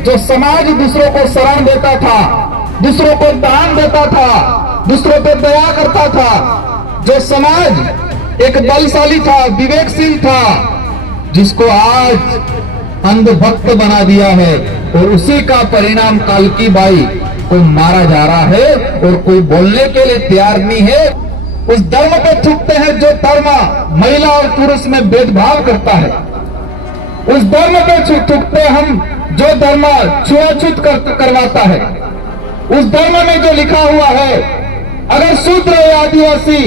जो समाज दूसरों को शरण देता था, दूसरों को दान देता था, दूसरों पे दया करता था, जो समाज एक बलशाली था, विवेकशील था, जिसको आज अंधभक्त बना दिया है, और उसी का परिणाम कालकी बाई को मारा जा रहा है और कोई बोलने के लिए तैयार नहीं है। उस धर्म पे थूकते हैं जो धर्म महिला और पुरुष में भेदभाव करता है। उस धर्म पे थूकते हम जो धर्म छुआछूत करवाता है। उस धर्म में जो लिखा हुआ है, अगर शूद्र या आदिवासी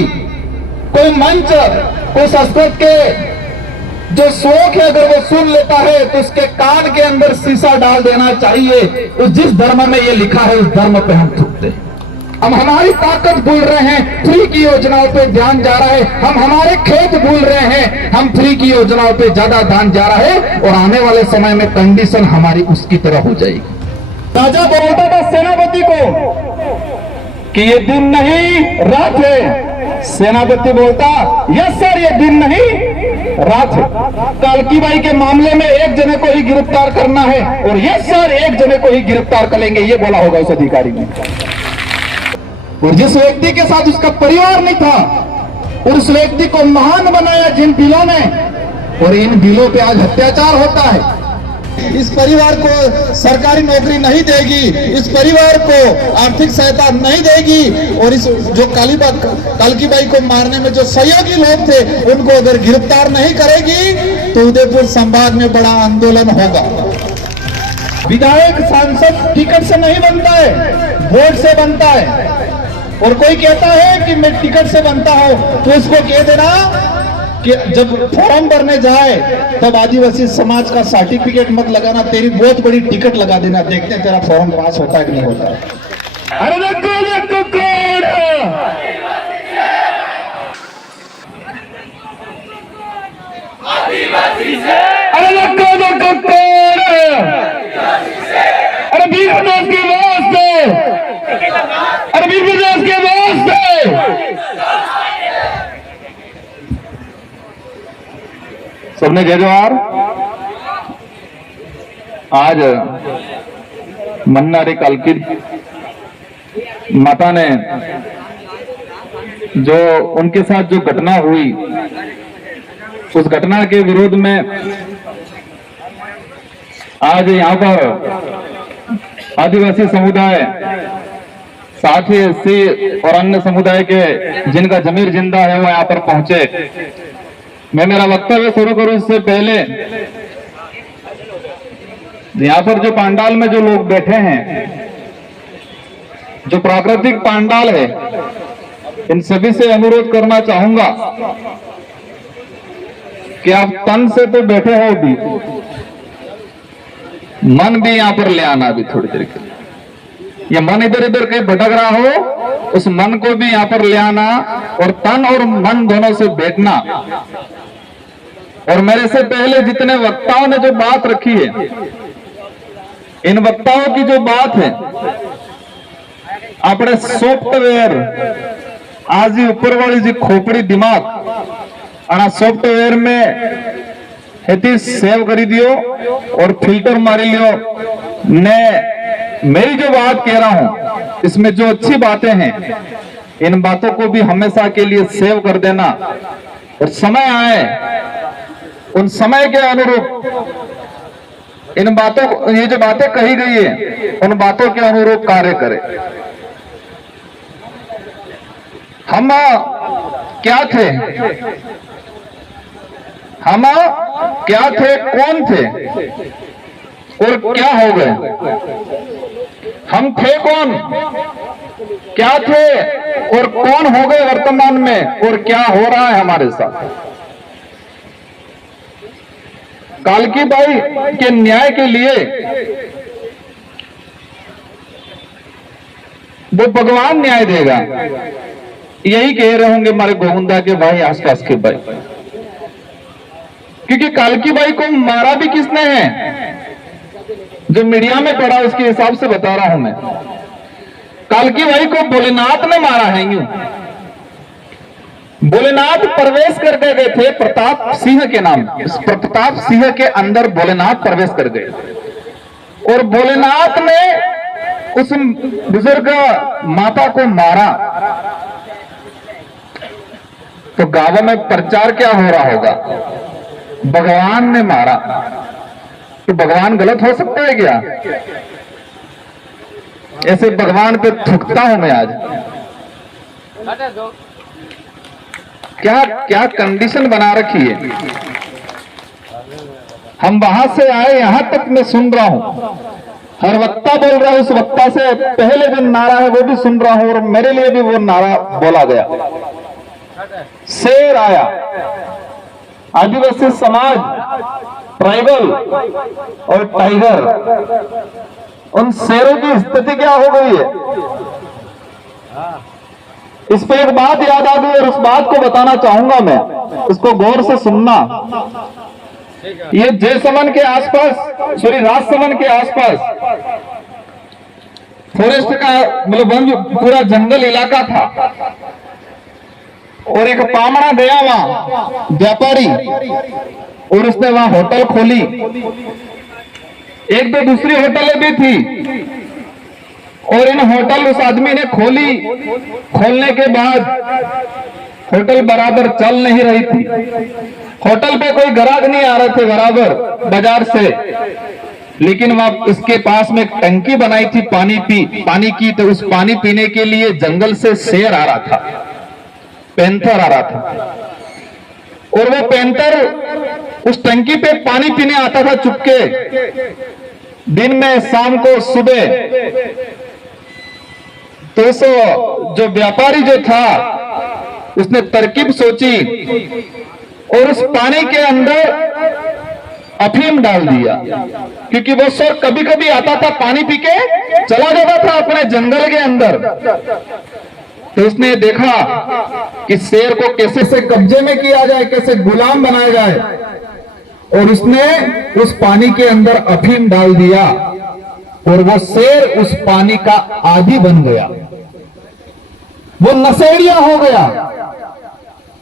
कोई मंच, कोई संस्कृत के जो श्लोक है अगर वो सुन लेता है तो उसके कान के अंदर शीशा डाल देना चाहिए। उस जिस धर्म में ये लिखा है उस धर्म पे हम थूकते हैं। हम हमारी ताकत भूल रहे हैं, फ्री की योजनाओं पे ध्यान जा रहा है। हम हमारे खेत भूल रहे हैं, हम फ्री की योजनाओं पे ज्यादा ध्यान जा रहा है, और आने वाले समय में कंडीशन हमारी उसकी तरह हो जाएगी। राजा बोलता था सेनापति को कि ये दिन नहीं रात है। सेनापति बोलता यस सर, ये दिन नहीं रात है। कालकी बाई के मामले में एक जने को ही गिरफ्तार करना है, और यस सर, एक जने को ही गिरफ्तार करेंगे, ये बोला होगा उस अधिकारी ने। और जिस व्यक्ति के साथ उसका परिवार नहीं था, और उस व्यक्ति को महान बनाया जिन बिलों ने, और इन बिलों पे आज अत्याचार होता है। इस परिवार को सरकारी नौकरी नहीं देगी, इस परिवार को आर्थिक सहायता नहीं देगी, और इस जो कालकी बाई को मारने में जो सहयोगी लोग थे उनको अगर गिरफ्तार नहीं करेगी तो उदयपुर संभाग में बड़ा आंदोलन होगा। विधायक सांसद टिकट से नहीं बनता है, वोट से बनता है। और कोई कहता है कि मैं टिकट से बनता हूं, तो इसको कह देना कि जब फॉर्म भरने जाए तब आदिवासी समाज का सर्टिफिकेट मत लगाना, तेरी बहुत बड़ी टिकट लगा देना, देखते हैं तेरा फॉर्म पास होता है कि नहीं होता है। अरे देखो कौन आदिवासी से, अरे देखो कौन, अरे वीर प्रदेश के वास्ते, अरे वीर प्रदेश के वास्ते। सबने जय जोहार। आज मन्नारी कालकी माता ने जो उनके साथ जो घटना हुई, उस घटना के विरोध में आज यहाँ पर आदिवासी समुदाय, साथ ही एससी और अन्य समुदाय के जिनका जमीर जिंदा है वो यहाँ पर पहुंचे। मैं मेरा वक्तव्य शुरू करूं इससे पहले यहाँ पर जो पंडाल में जो लोग बैठे हैं, जो प्राकृतिक पंडाल है, इन सभी से अनुरोध करना चाहूंगा कि आप तन से तो बैठे हो भी, मन भी यहाँ पर ले आना अभी थोड़ी देर के लिए। ये मन इधर इधर कहीं भटक रहा हो, उस मन को भी यहाँ पर ले आना, और तन और मन दोनों से बैठना। और मेरे से पहले जितने वक्ताओं ने जो बात रखी है, इन वक्ताओं की जो बात है, अपने सॉफ्टवेयर आज ही ऊपर वाली जी खोपड़ी दिमाग आना सॉफ्टवेयर में हेती सेव करी दियो और फिल्टर मारी लियो ने। मेरी जो बात कह रहा हूं इसमें जो अच्छी बातें हैं, इन बातों को भी हमेशा के लिए सेव कर देना, और समय आए उन समय के अनुरूप इन बातों, ये जो बातें कही गई है उन बातों के अनुरूप कार्य करें। हम क्या थे, हम क्या थे, कौन थे और क्या हो गए। हम थे कौन, क्या थे और कौन हो गए वर्तमान में, और क्या हो रहा है हमारे साथ। कालकी बाई के न्याय के लिए वो भगवान न्याय देगा, यही कह रहे होंगे हमारे गोविंदा के भाई, आसपास के भाई। क्योंकि कालकी बाई को मारा भी किसने है, जो मीडिया में पड़ा उसके हिसाब से बता रहा हूं मैं। कालकी बाई को भोलेनाथ ने मारा है। यूं भोलेनाथ प्रवेश कर गए थे प्रताप सिंह के नाम, प्रताप सिंह के अंदर भोलेनाथ प्रवेश कर गए। और भोलेनाथ ने उस बुजुर्ग माता को मारा, तो गांवों में प्रचार क्या हो रहा होगा? भगवान ने मारा। तो भगवान गलत हो सकता है क्या? ऐसे भगवान पे थूकता हूं मैं आज। क्या क्या कंडीशन बना रखी है। हम वहां से आए, यहां तक मैं सुन रहा हूं, हर वक्ता बोल रहा है, उस वक्ता से पहले जो नारा है वो भी सुन रहा हूं, और मेरे लिए भी वो नारा बोला गया। शेर आया, आदिवासी समाज, ट्राइबल और टाइगर, उन शेरों की स्थिति क्या हो गई है? इस पे एक बात याद आ गई और उस बात को बताना चाहूंगा मैं, इसको गौर से सुनना। ये जयसमन के आसपास, सॉरी राजसमन के आसपास फॉरेस्ट का मतलब वन, पूरा जंगल इलाका था, और एक पामड़ा गया वहां व्यापारी, और उसने वहां होटल खोली। एक दो दूसरी होटलें भी थी, और इन होटल उस आदमी ने खोली। खोलने के बाद होटल बराबर चल नहीं रही थी, होटल पे कोई ग्राहक नहीं आ रहे थे बराबर बाजार से, लेकिन वहां उसके पास में एक टंकी बनाई थी पानी की, तो उस पानी पीने के लिए जंगल से शेर आ रहा था, पैंथर आ रहा था, और वो पैंथर उस टंकी पे पानी पीने आता था चुपके, दिन में, शाम को, सुबह। तो उस जो व्यापारी जो था उसने तरकीब सोची और उस पानी के अंदर अफीम डाल दिया, क्योंकि वो शेर कभी कभी आता था, पानी पी के चला जाता था अपने जंगल के अंदर। तो उसने देखा कि शेर को कैसे से कब्जे में किया जाए, कैसे गुलाम बनाया जाए, और उसने उस पानी के अंदर अफीम डाल दिया, और वो शेर उस पानी का आदी बन गया, वो नशेड़िया हो गया।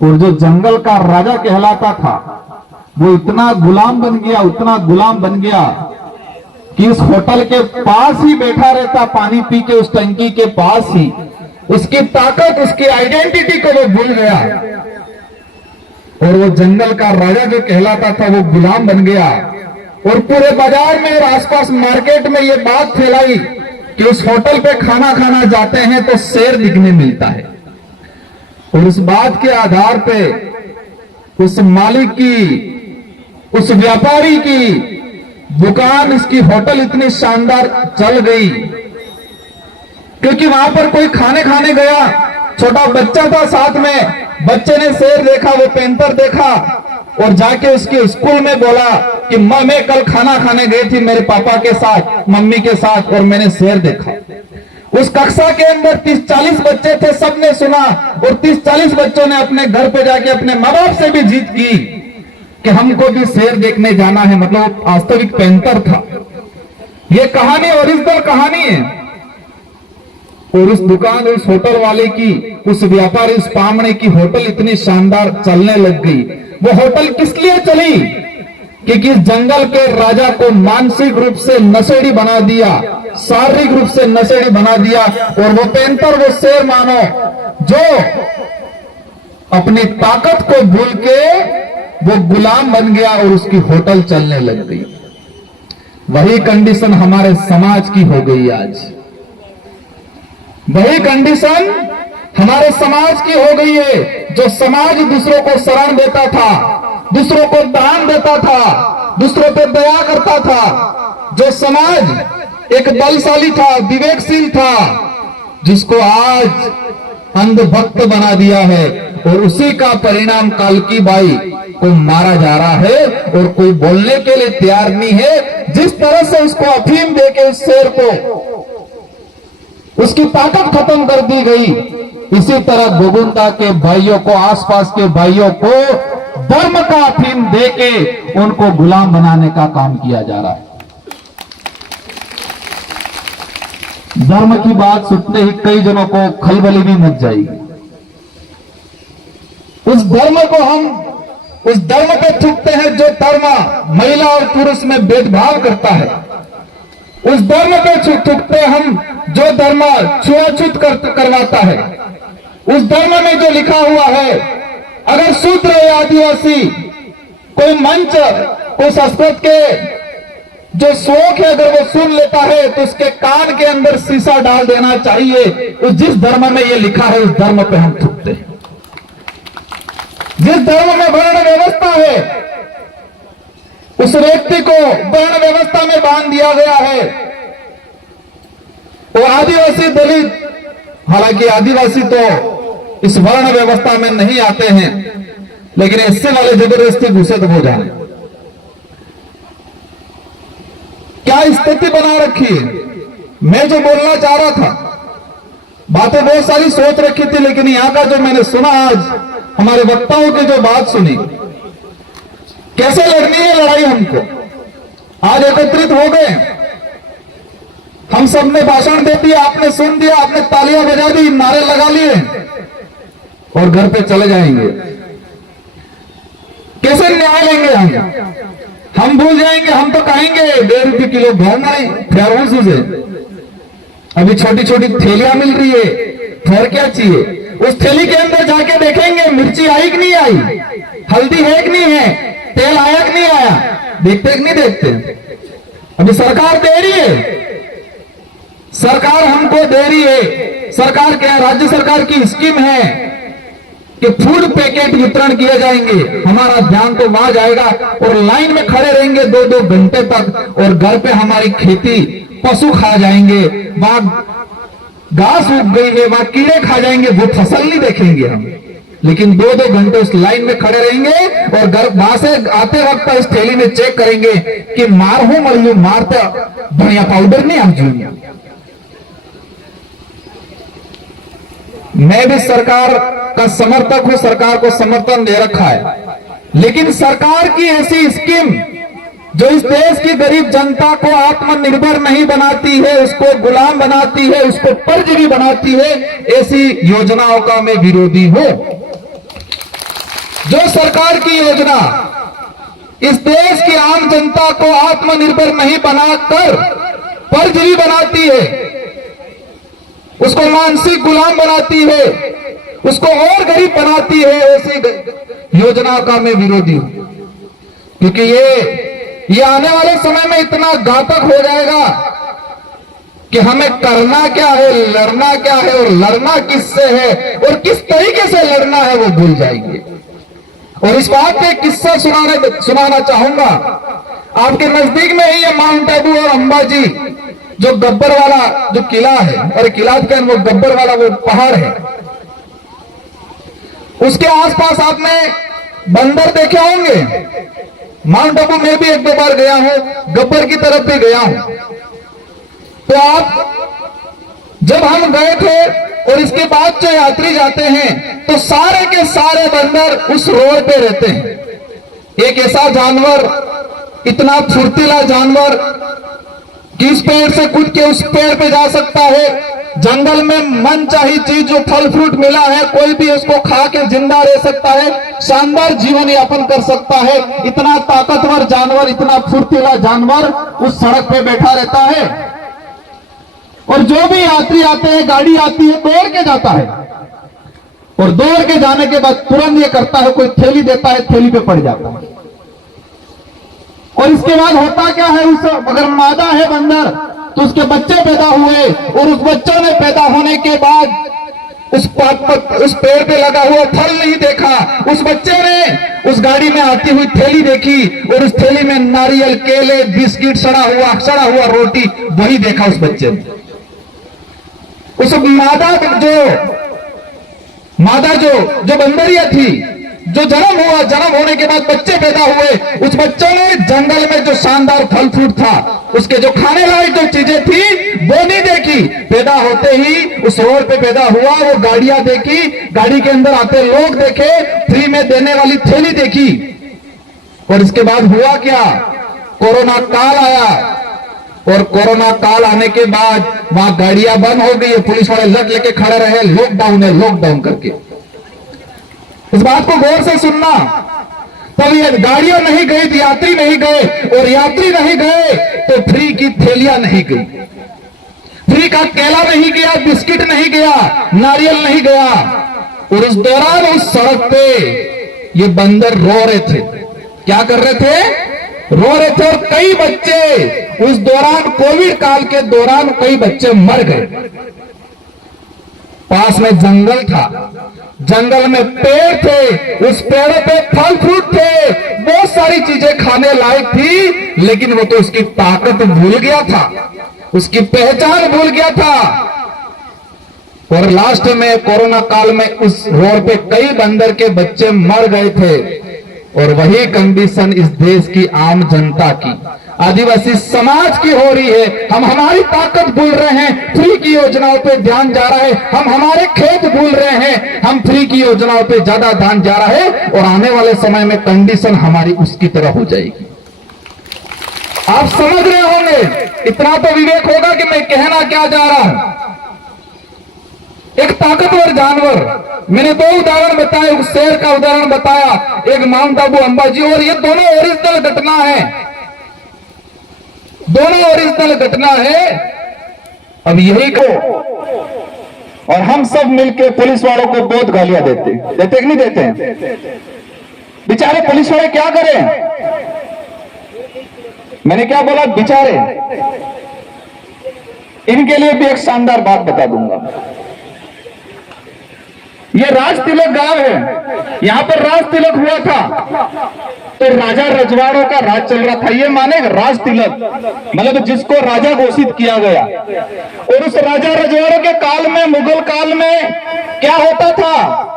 और जो जंगल का राजा कहलाता था वो इतना गुलाम बन गया, उतना गुलाम बन गया कि उस होटल के पास ही बैठा रहता, पानी पी के उस टंकी के पास ही। उसकी ताकत, उसकी आइडेंटिटी को वो भूल गया, और वो जंगल का राजा जो कहलाता था वो गुलाम बन गया। और पूरे बाजार में और आसपास मार्केट में ये बात फैलाई कि उस होटल पे खाना खाना जाते हैं तो शेर दिखने मिलता है। और उस बात के आधार पे उस मालिक की, उस व्यापारी की दुकान, इसकी होटल इतनी शानदार चल गई, क्योंकि वहां पर कोई खाने गया, छोटा बच्चा था साथ में, बच्चे ने शेर देखा, वो पैंथर देखा, और जाके उसके स्कूल में बोला कि मैं कल खाना खाने गई थी मेरे पापा के साथ, मम्मी के साथ, और मैंने शेर देखा। उस कक्षा के अंदर 30-40 बच्चे थे, सबने सुना, और 30-40 बच्चों ने अपने घर पे जाके अपने माँ बाप से भी जीत की कि हमको भी शेर देखने जाना है। मतलब वास्तविक पैंथर था। ये कहानी ओरिजिनल कहानी है। और उस दुकान, उस होटल वाले की, उस व्यापारी, उस पामणे की होटल इतनी शानदार चलने लग गई। वो होटल किस लिए चली? क्योंकि इस जंगल के राजा को मानसिक रूप से नशेड़ी बना दिया, शारीरिक रूप से नशेड़ी बना दिया, और वो पैंथर, वो शेर मानो, जो अपनी ताकत को भूल के वो गुलाम बन गया और उसकी होटल चलने लग गई। वही कंडीशन हमारे समाज की हो गई आज। वही कंडीशन हमारे समाज की हो गई है। जो समाज दूसरों को शरण देता था, दूसरों को दान देता था, दूसरों पर दया करता था, जो समाज एक बलशाली था, विवेकशील था, जिसको आज अंधभक्त बना दिया है, और उसी का परिणाम कालकी बाई को मारा जा रहा है, और कोई बोलने के लिए तैयार नहीं है। जिस तरह से उसको अफीम देके उस शेर को उसकी ताकत खत्म कर दी गई, इसी तरह गोविंदा के भाइयों को, आसपास के भाइयों को धर्म का अफीम देके उनको गुलाम बनाने का काम किया जा रहा है। धर्म की बात सुनते ही कई जनों को खलबली भी मच जाएगी। उस धर्म को हम उस धर्म पे थूकते हैं जो धर्म महिला और पुरुष में भेदभाव करता है। उस धर्म पे थूकते हम जो धर्म छुआछूत करवाता है। उस धर्म में जो लिखा हुआ है, अगर शूद्र या आदिवासी कोई मंच को संस्कृत के जो श्लोक है अगर वो सुन लेता है तो उसके कान के अंदर शीशा डाल देना चाहिए। उस जिस धर्म में ये लिखा है उस धर्म पे हम थूकते हैं। जिस धर्म में वर्ण व्यवस्था है उस व्यक्ति को वर्ण व्यवस्था में बांध दिया गया है। वो आदिवासी दलित, हालांकि आदिवासी तो इस वर्ण व्यवस्था में नहीं आते हैं, लेकिन एससी वाले जबरदस्ती घुसे तो हो जाए। क्या स्थिति बना रखी है। मैं जो बोलना चाह रहा था, बातें बहुत सारी सोच रखी थी, लेकिन यहां का जो मैंने सुना, आज हमारे वक्ताओं की जो बात सुनी, कैसे लड़नी है लड़ाई हमको। आज एकत्रित हो गए, हम सब ने भाषण दे दिया, आपने सुन दिया, आपने तालियां बजा दी, नारे लगा लिए और घर पे चले जाएंगे। कैसे न्याय लेंगे हम भूल जाएंगे। हम तो कहेंगे 1.5 रुपये किलो गेहूं आए फ्यारूस से, अभी छोटी छोटी थैलियां मिल रही है, फिर क्या चाहिए। उस थैली के अंदर जाके देखेंगे मिर्ची आई कि नहीं आई, हल्दी है कि नहीं है, तेल आया कि नहीं आया, देखते कि नहीं देखते। अभी सरकार दे रही है, सरकार हमको दे रही है। सरकार क्या, राज्य सरकार की स्कीम है कि फूड पैकेट वितरण किए जाएंगे। हमारा ध्यान तो वहां जाएगा और लाइन में खड़े रहेंगे 2-2 घंटे तक, और घर पे हमारी खेती पशु खा जाएंगे, वहां घास उग गई है, वहां कीड़े खा जाएंगे, वो फसल नहीं देखेंगे हम। लेकिन 2-2 घंटे उस लाइन में खड़े रहेंगे और घर वहां से आते वक्त इस थैली में चेक करेंगे कि मार हूं मरियो, मारते धनिया पाउडर नहीं आज। मैं भी सरकार का समर्थक हूं, सरकार को समर्थन दे रखा है, लेकिन सरकार की ऐसी स्कीम जो इस देश की गरीब जनता को आत्मनिर्भर नहीं बनाती है, उसको गुलाम बनाती है, उसको परजीवी बनाती है, ऐसी योजनाओं का मैं विरोधी हूं। जो सरकार की योजना इस देश की आम जनता को आत्मनिर्भर नहीं बनाकर परजीवी बनाती है, उसको मानसिक गुलाम बनाती है, उसको और गरीब बनाती है, ऐसी योजना का मैं विरोधी हूं। क्योंकि ये आने वाले समय में इतना घातक हो जाएगा कि हमें करना क्या है, लड़ना क्या है, और लड़ना किससे है और किस तरीके से लड़ना है वो भूल जाएंगे। और इस बात पे किस्सा सुनाना चाहूंगा। आपके नजदीक में ही है माउंट आबू और अंबाजी, जो गब्बर वाला जो किला है, और किला के वो गब्बर वाला वो पहाड़ है, उसके आसपास आपने बंदर देखे होंगे। माउंट आबू में भी 1-2 बार गया हूं, गब्बर की तरफ भी गया हूं। तो आप जब हम गए थे और इसके बाद जो यात्री जाते हैं तो सारे के सारे बंदर उस रोड पे रहते हैं। एक ऐसा जानवर, इतना फुर्तीला जानवर कि इस पेड़ से कूद के उस पेड़ पे जा सकता है। जंगल में मनचाही चीज जो फल फ्रूट मिला है, कोई भी उसको खा के जिंदा रह सकता है, शानदार जीवन यापन कर सकता है। इतना ताकतवर जानवर, इतना फुर्तीला जानवर उस सड़क पे बैठा रहता है। और जो भी यात्री आते हैं, गाड़ी आती है, दौड़ के जाता है, और दौड़ के जाने के बाद तुरंत ये करता है, कोई थैली देता है, थैली पे पड़ जाता है। और इसके बाद होता क्या है, उस अगर मादा है बंदर तो उसके बच्चे पैदा हुए, और उस बच्चों ने पैदा होने के बाद उस पेड़ पे लगा हुआ फल नहीं देखा, उस बच्चे ने उस गाड़ी में आती हुई थैली देखी, और उस थैली में नारियल, केले, बिस्किट, सड़ा हुआ रोटी, वही देखा उस बच्चे ने। उस मादा जो बंदरिया थी, जो जन्म होने के बाद बच्चे पैदा हुए, उस बच्चों ने जंगल में जो शानदार फल फ्रूट था, उसके जो खाने लायक जो चीजें थी वो नहीं देखी। पैदा होते ही उस रोड पे पैदा हुआ, वो गाड़ियां देखी, गाड़ी के अंदर आते लोग देखे, फ्री में देने वाली थैली देखी। और इसके बाद हुआ क्या, कोरोना काल आया, और कोरोना काल आने के बाद वहां गाड़ियां बंद हो गई, पुलिस वाले लट लेके खड़े रहे, लॉकडाउन है, लॉकडाउन करके। इस बात को गौर से सुनना, तब ये गाड़ियां नहीं गई तो यात्री नहीं गए, और यात्री नहीं गए तो फ्री की थैलियां नहीं गई, फ्री का केला नहीं गया, बिस्किट नहीं गया, नारियल नहीं गया। और उस दौरान उस सड़क पे ये बंदर रो रहे थे। क्या कर रहे थे? रो रहे थे। और कई बच्चे उस दौरान, कोविड काल के दौरान कई बच्चे मर गए। पास में जंगल था, जंगल में पेड़ थे, उस पेड़ों पे फल फ्रूट थे, बहुत सारी चीजें खाने लायक थी, लेकिन वो तो उसकी ताकत भूल गया था, उसकी पहचान भूल गया था। और लास्ट में कोरोना काल में उस रोड पे कई बंदर के बच्चे मर गए थे। और वही कंडीशन इस देश की आम जनता की, आदिवासी समाज की हो रही है। हम हमारी ताकत भूल रहे हैं, फ्री की योजनाओं पे ध्यान जा रहा है, हम हमारे खेत भूल रहे हैं, हम फ्री की योजनाओं पे ज्यादा ध्यान जा रहा है, और आने वाले समय में कंडीशन हमारी उसकी तरह हो जाएगी। आप समझ रहे होंगे, इतना तो विवेक होगा कि मैं कहना क्या जा रहा हूं। एक ताकतवर जानवर, मैंने दो उदाहरण बताए, एक शेर का उदाहरण बताया, एक माउंट आबू अंबाजी, और ये दोनों ओरिजिनल घटना है, दोनों ओरिजिनल घटना है। अब यही को, और हम सब मिलकर पुलिस वालों को बहुत गालियां देते कि नहीं देते हैं? बेचारे पुलिस वाले क्या करें? मैंने क्या बोला? बेचारे। इनके लिए भी एक शानदार बात बता दूंगा। ये राज तिलक गांव है, यहां पर राज तिलक हुआ था, तो राजा रजवाड़ों का राज चल रहा था। ये माने राज तिलक मतलब जिसको राजा घोषित किया गया। और उस राजा रजवाड़ों के काल में, मुगल काल में क्या होता था?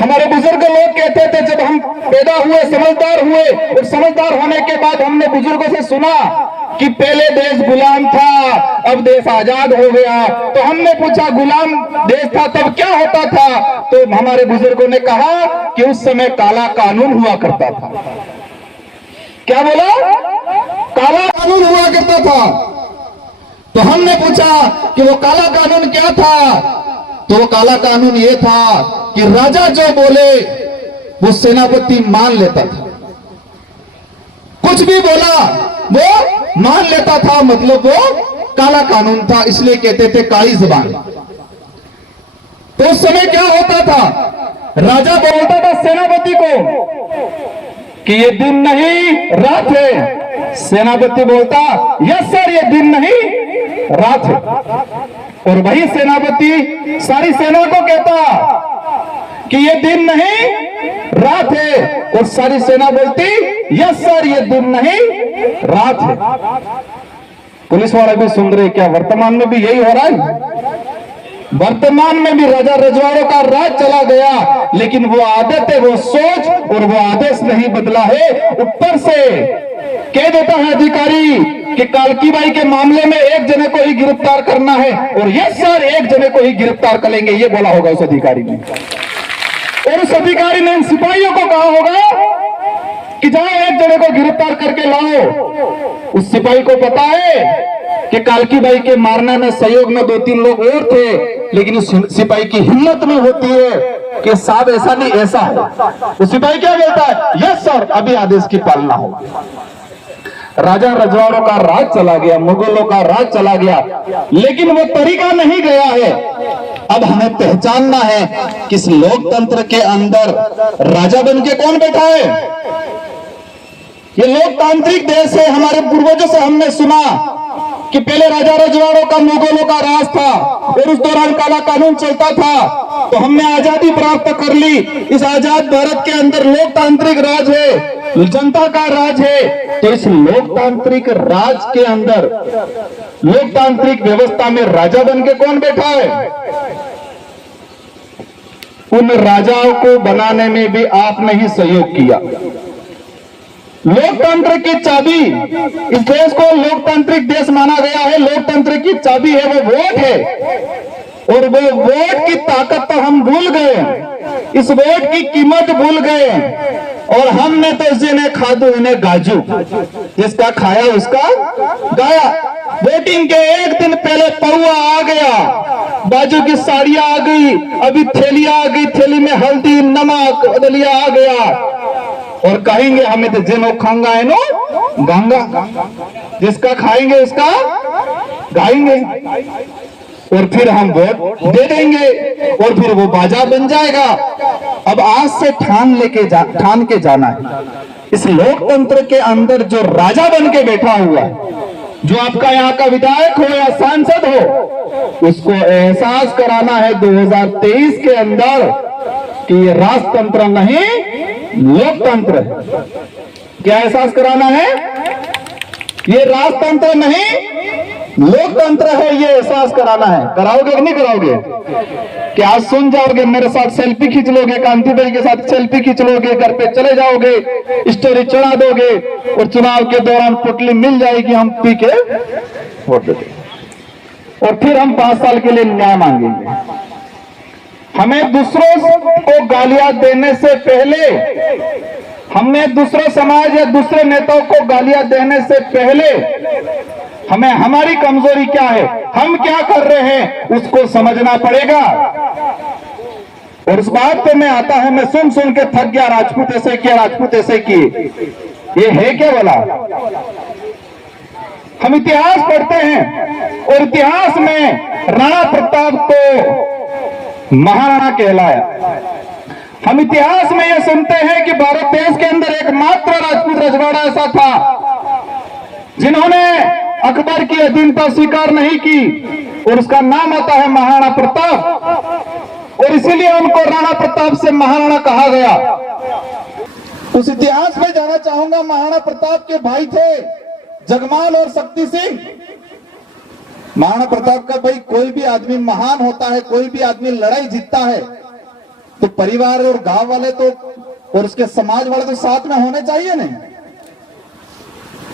हमारे बुजुर्ग लोग कहते थे, जब हम पैदा हुए, समझदार हुए, और समझदार होने के बाद हमने बुजुर्गों से सुना कि पहले देश गुलाम था, अब देश आजाद हो गया। तो हमने पूछा, गुलाम देश था तब क्या होता था? तो हमारे बुजुर्गों ने कहा कि उस समय काला कानून हुआ करता था। क्या बोला? काला कानून हुआ करता था। तो हमने पूछा कि वो काला कानून क्या था? तो वो काला कानून ये था कि राजा जो बोले वो सेनापति मान लेता था, कुछ भी बोला वो मान लेता था, मतलब वो काला कानून था, इसलिए कहते थे काली जबान। तो उस समय क्या होता था? राजा बोलता था सेनापति को कि ये दिन नहीं रात है, सेनापति बोलता यस सर ये दिन नहीं रात है, और वही सेनापति सारी सेना को कहता कि ये दिन नहीं रात है, और सारी सेना बोलती यस सर ये दिन नहीं रात है। पुलिस वाले भी सुन रहे, क्या वर्तमान में भी यही हो रहा है? वर्तमान में भी राजा रजवाड़ों का राज चला गया, लेकिन वो आदत है, वो सोच और वो आदेश नहीं बदला है। ऊपर से कह देता है अधिकारी कि कालकी बाई के मामले में एक जने को ही गिरफ्तार करना है, और यस सर एक जने को ही गिरफ्तार करेंगे, ये बोला होगा उस अधिकारी ने। और उस अधिकारी ने इन सिपाहियों को कहा होगा कि जाओ एक जने को गिरफ्तार करके लाओ। उस सिपाही को पता है कि कालकी बाई के मारने में सहयोग में 2-3 लोग और थे, लेकिन उस सिपाही की हिम्मत नहीं होती है कि साहब ऐसा नहीं ऐसा है। उस सिपाही क्या बोलता है? यस सर अभी आदेश की पालना हो। राजा रजवाड़ों का राज चला गया, मुगलों का राज चला गया, लेकिन वो तरीका नहीं गया है। अब हमें पहचानना है कि इस लोकतंत्र के अंदर राजा बन के कौन बैठा है। ये लोकतांत्रिक देश है। हमारे पूर्वजों से हमने सुना कि पहले राजा रजवाड़ों का, मुगलों का राज था, और उस दौरान काला कानून चलता था। तो हमने आजादी प्राप्त कर ली। इस आजाद भारत के अंदर लोकतांत्रिक राज है, जनता का राज है। तो इस लोकतांत्रिक राज के अंदर, लोकतांत्रिक व्यवस्था में राजा बन के कौन बैठा है? उन राजाओं को बनाने में भी आपने ही सहयोग किया। लोकतंत्र की चाबी, इस देश को लोकतांत्रिक देश माना गया है, लोकतंत्र की चाबी है वो वोट है, और वो वोट की ताकत तो हम भूल गए, इस वोट की कीमत भूल गए, और हमने तो जिन्हें खादू उन्हें गाजू, जिसका खाया उसका गाया। वोटिंग के एक दिन पहले पौआ आ गया, बाजू की साड़ियां आ गई, अभी थैलियां आ गई, थैली में हल्दी नमक दलिया आ गया। और कहेंगे हमें तो जिनो खांगा है नो गांगा, जिसका खाएंगे उसका गाएंगे, और फिर हम वोट दे देंगे और फिर वो बाजा बन जाएगा। अब आज से ठान के जाना है, इस लोकतंत्र के अंदर जो राजा बन के बैठा हुआ है, जो आपका यहाँ का विधायक हो या सांसद हो, उसको एहसास कराना है 2023 के अंदर कि ये राजतंत्र नहीं लोकतंत्र है। क्या एहसास कराना है? ये राजतंत्र नहीं लोकतंत्र है, ये एहसास कराना है। कराओगे कि नहीं कराओगे? क्या आज सुन जाओगे, मेरे साथ सेल्फी खींच लोगे, कांति भाई के साथ सेल्फी खींच लोगे, घर पे चले जाओगे, स्टोरी चढ़ा दोगे और चुनाव के दौरान पुतली मिल जाएगी, हम पी के वोट दे देंगे और फिर हम 5 साल के लिए न्याय मांगेंगे। हमें दूसरों को गालियां देने से पहले, हमने दूसरे समाज या दूसरे नेताओं को गालियां देने से पहले हमें हमारी कमजोरी क्या है, हम क्या कर रहे हैं, उसको समझना पड़ेगा। और इस बात पे मैं आता है, मैं सुन के थक गया, राजपूत ऐसे किया, राजपूत ऐसे किए, ये है क्या बोला? हम इतिहास पढ़ते हैं और इतिहास में राणा प्रताप को महाराणा कहलाया। हम इतिहास में यह सुनते हैं कि भारत देश के अंदर एकमात्र राजपूत रजवाड़ा ऐसा था जिन्होंने अकबर की अधीनता स्वीकार नहीं की, और उसका नाम आता है महाराणा प्रताप, और इसीलिए उनको राणा प्रताप से महाराणा कहा गया। उस इतिहास में जाना चाहूंगा। महाराणा प्रताप के भाई थे जगमाल और शक्ति सिंह। महाराणा प्रताप का भाई, कोई भी आदमी महान होता है, कोई भी आदमी लड़ाई जीतता है तो परिवार और गांव वाले तो और उसके समाज वाले तो साथ में होने चाहिए नहीं।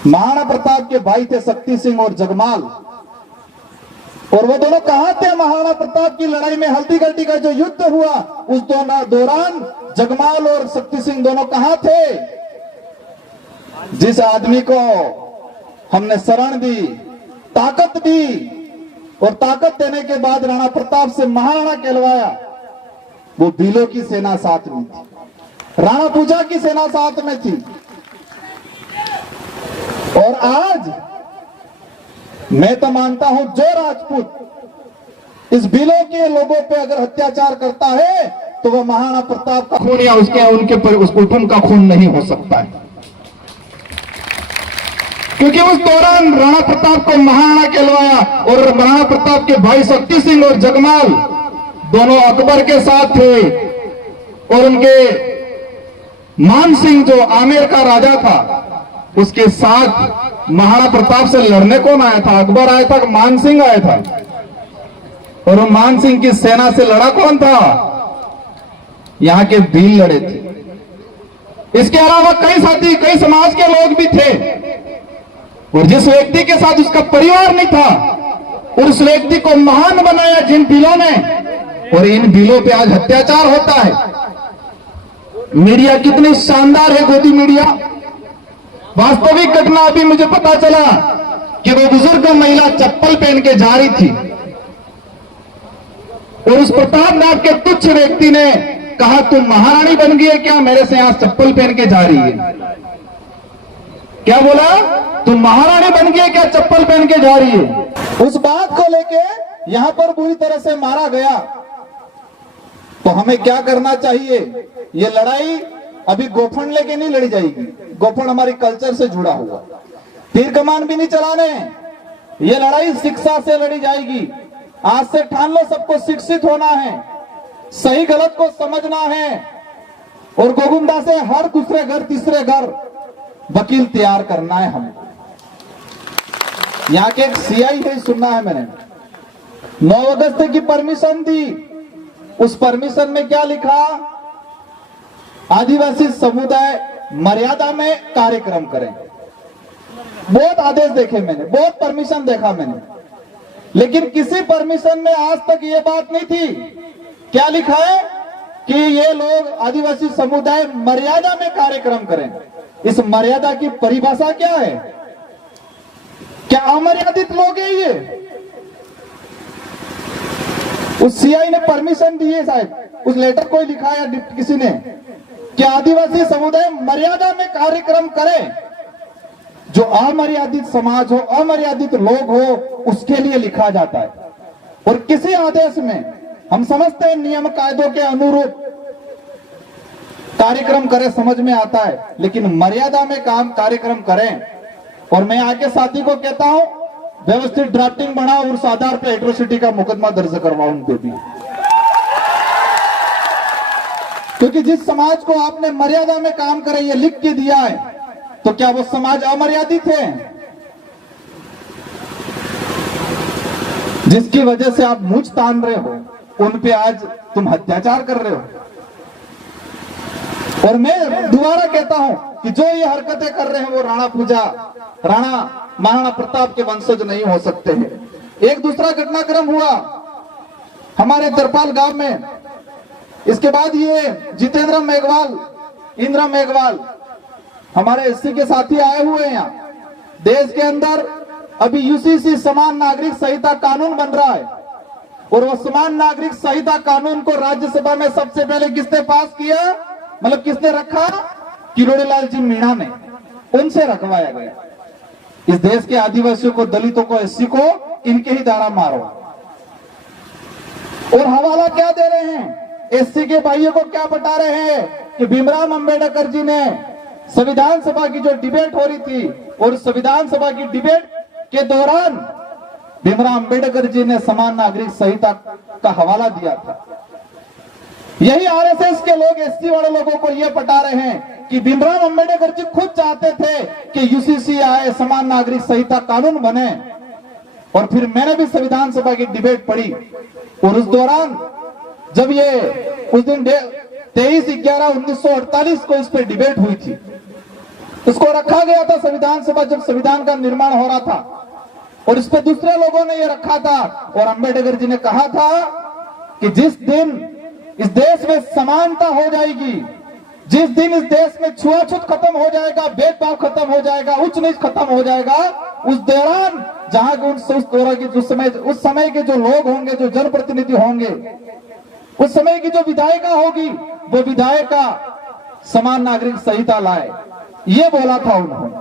महाराणा प्रताप के भाई थे शक्ति सिंह और जगमाल, और वो दोनों कहां थे? महाराणा प्रताप की लड़ाई में हल्दी घाटी का जो युद्ध हुआ उस दौरान जगमाल और शक्ति सिंह दोनों कहां थे? जिस आदमी को हमने शरण दी, ताकत दी, और ताकत देने के बाद राणा प्रताप से महाराणा कहलवाया, वो भीलों की सेना साथ में थी, राणा पूजा की सेना साथ में थी। और आज मैं तो मानता हूं जो राजपूत इस भीलों के लोगों पे अगर अत्याचार करता है तो वह महाराणा प्रताप का खून या उस कुटुंब का खून नहीं हो सकता है, क्योंकि उस दौरान राणा प्रताप को महाराणा कहलवाया। और राणा प्रताप के भाई शक्ति सिंह और जगमाल दोनों अकबर के साथ थे, और उनके मान सिंह जो आमेर का राजा था उसके साथ महाराणा प्रताप से लड़ने कौन आया था? अकबर आया था, मान सिंह आया था। और मान सिंह की सेना से लड़ा कौन था? यहां के भील लड़े थे। इसके अलावा कई साथी, कई समाज के लोग भी थे, और जिस व्यक्ति के साथ उसका परिवार नहीं था, और उस व्यक्ति को महान बनाया जिन भीलों ने, और इन भीलों पे आज अत्याचार होता है। मीडिया कितनी शानदार है, गोदी मीडिया। वास्तविक घटना अभी मुझे पता चला कि वो बुजुर्ग महिला चप्पल पहन के जा रही थी, और उस प्रताप नाथ के तुच्छ व्यक्ति ने कहा, तुम महारानी बन गई है क्या, मेरे से यहां चप्पल पहन के जा रही है? क्या बोला? तुम महारानी बन गई है क्या, चप्पल पहन के जा रही है? उस बात को लेके यहां पर बुरी तरह से मारा गया। तो हमें क्या करना चाहिए? ये लड़ाई अभी गोफन लेके नहीं लड़ी जाएगी। गोफन हमारी कल्चर से जुड़ा हुआ, तीर कमान भी नहीं चलाने। ये लड़ाई शिक्षा से लड़ी जाएगी। आज से ठान लो, सबको शिक्षित होना है, सही गलत को समझना है, और गोविंदा से हर दूसरे घर तीसरे घर वकील तैयार करना है हमको। यहाँ के एक सीआई है, सुनना है मैंने, 9 अगस्त की परमिशन दी। उस परमिशन में क्या लिखा? आदिवासी समुदाय मर्यादा में कार्यक्रम करें। बहुत आदेश देखे मैंने, बहुत परमिशन देखा मैंने, लेकिन किसी परमिशन में आज तक ये बात नहीं थी। क्या लिखा है कि ये लोग आदिवासी समुदाय मर्यादा में कार्यक्रम करें। इस मर्यादा की परिभाषा क्या है? क्या अमर्यादित लोग हैं ये? उस सीआई ने परमिशन दी है शायद, उस लेटर कोई लिखा है किसी ने, कि आदिवासी समुदाय मर्यादा में कार्यक्रम करे। जो अमर्यादित समाज हो, अमर्यादित लोग हो, उसके लिए लिखा जाता है। और किसी आदेश में हम समझते हैं नियम कायदों के अनुरूप कार्यक्रम करें, समझ में आता है, लेकिन मर्यादा में काम कार्यक्रम करें। और मैं आके साथी को कहता हूं, व्यवस्थित ड्राफ्टिंग बनाओ और उस आधार पर एट्रोसिटी का मुकदमा दर्ज करवाओ उन पे भी। क्योंकि जिस समाज को आपने मर्यादा में काम करे ये लिख के दिया है, तो क्या वो समाज अमर्यादित है? जिसकी वजह से आप मूंछ तान रहे हो, उन पे आज तुम अत्याचार कर रहे हो। और मैं दोबारा कहता हूं कि जो ये हरकतें कर रहे हैं वो राणा पूजा, राणा महाराणा प्रताप के वंशज नहीं हो सकते हैं। एक दूसरा घटनाक्रम हुआ हमारे दरपाल गांव में। इसके बाद ये जितेंद्र मेघवाल, इंद्र मेघवाल हमारे एससी के साथी आए हुए हैं यहाँ। देश के अंदर अभी यूसीसी समान नागरिक संहिता कानून बन रहा है, और वो समान नागरिक संहिता कानून को राज्यसभा में सबसे पहले किसने पास किया, मतलब किसने रखा? किरोड़ीलाल जी मीणा ने, उनसे रखवाया गया। इस देश के आदिवासियों को, दलितों को, एससी को इनके ही द्वारा मारो। और हवाला क्या दे रहे हैं? एससी के भाइयों को क्या बता रहे हैं कि भीमराव अंबेडकर जी ने संविधान सभा की जो डिबेट हो रही थी, और संविधान सभा की डिबेट के दौरान भीमराव अंबेडकर जी ने समान नागरिक संहिता का हवाला दिया था। यही आरएसएस के लोग एससी वाले लोगों को यह बता रहे हैं कि भीमराव अंबेडकर जी खुद चाहते थे कि यूसीसी आए, समान नागरिक संहिता कानून बने। और फिर मैंने भी संविधान सभा की डिबेट पढ़ी, और उस दौरान जब ये उस दिन 23/11/1948 को इस पर डिबेट हुई थी, उसको रखा गया था संविधान सभा, जब संविधान का निर्माण हो रहा था, और इस पे दूसरे लोगों ने ये रखा था। और अंबेडकर जी ने कहा था कि जिस दिन इस देश में समानता हो जाएगी, जिस दिन इस देश में छुआछूत खत्म हो जाएगा, भेदभाव खत्म हो जाएगा, उच्च नीच खत्म हो जाएगा, उस दौरान जहां उस समय के जो लोग होंगे, जो जनप्रतिनिधि होंगे, उस समय की जो विधायिका होगी, वो विधायिका समान नागरिक संहिता लाए, ये बोला था उन्होंने।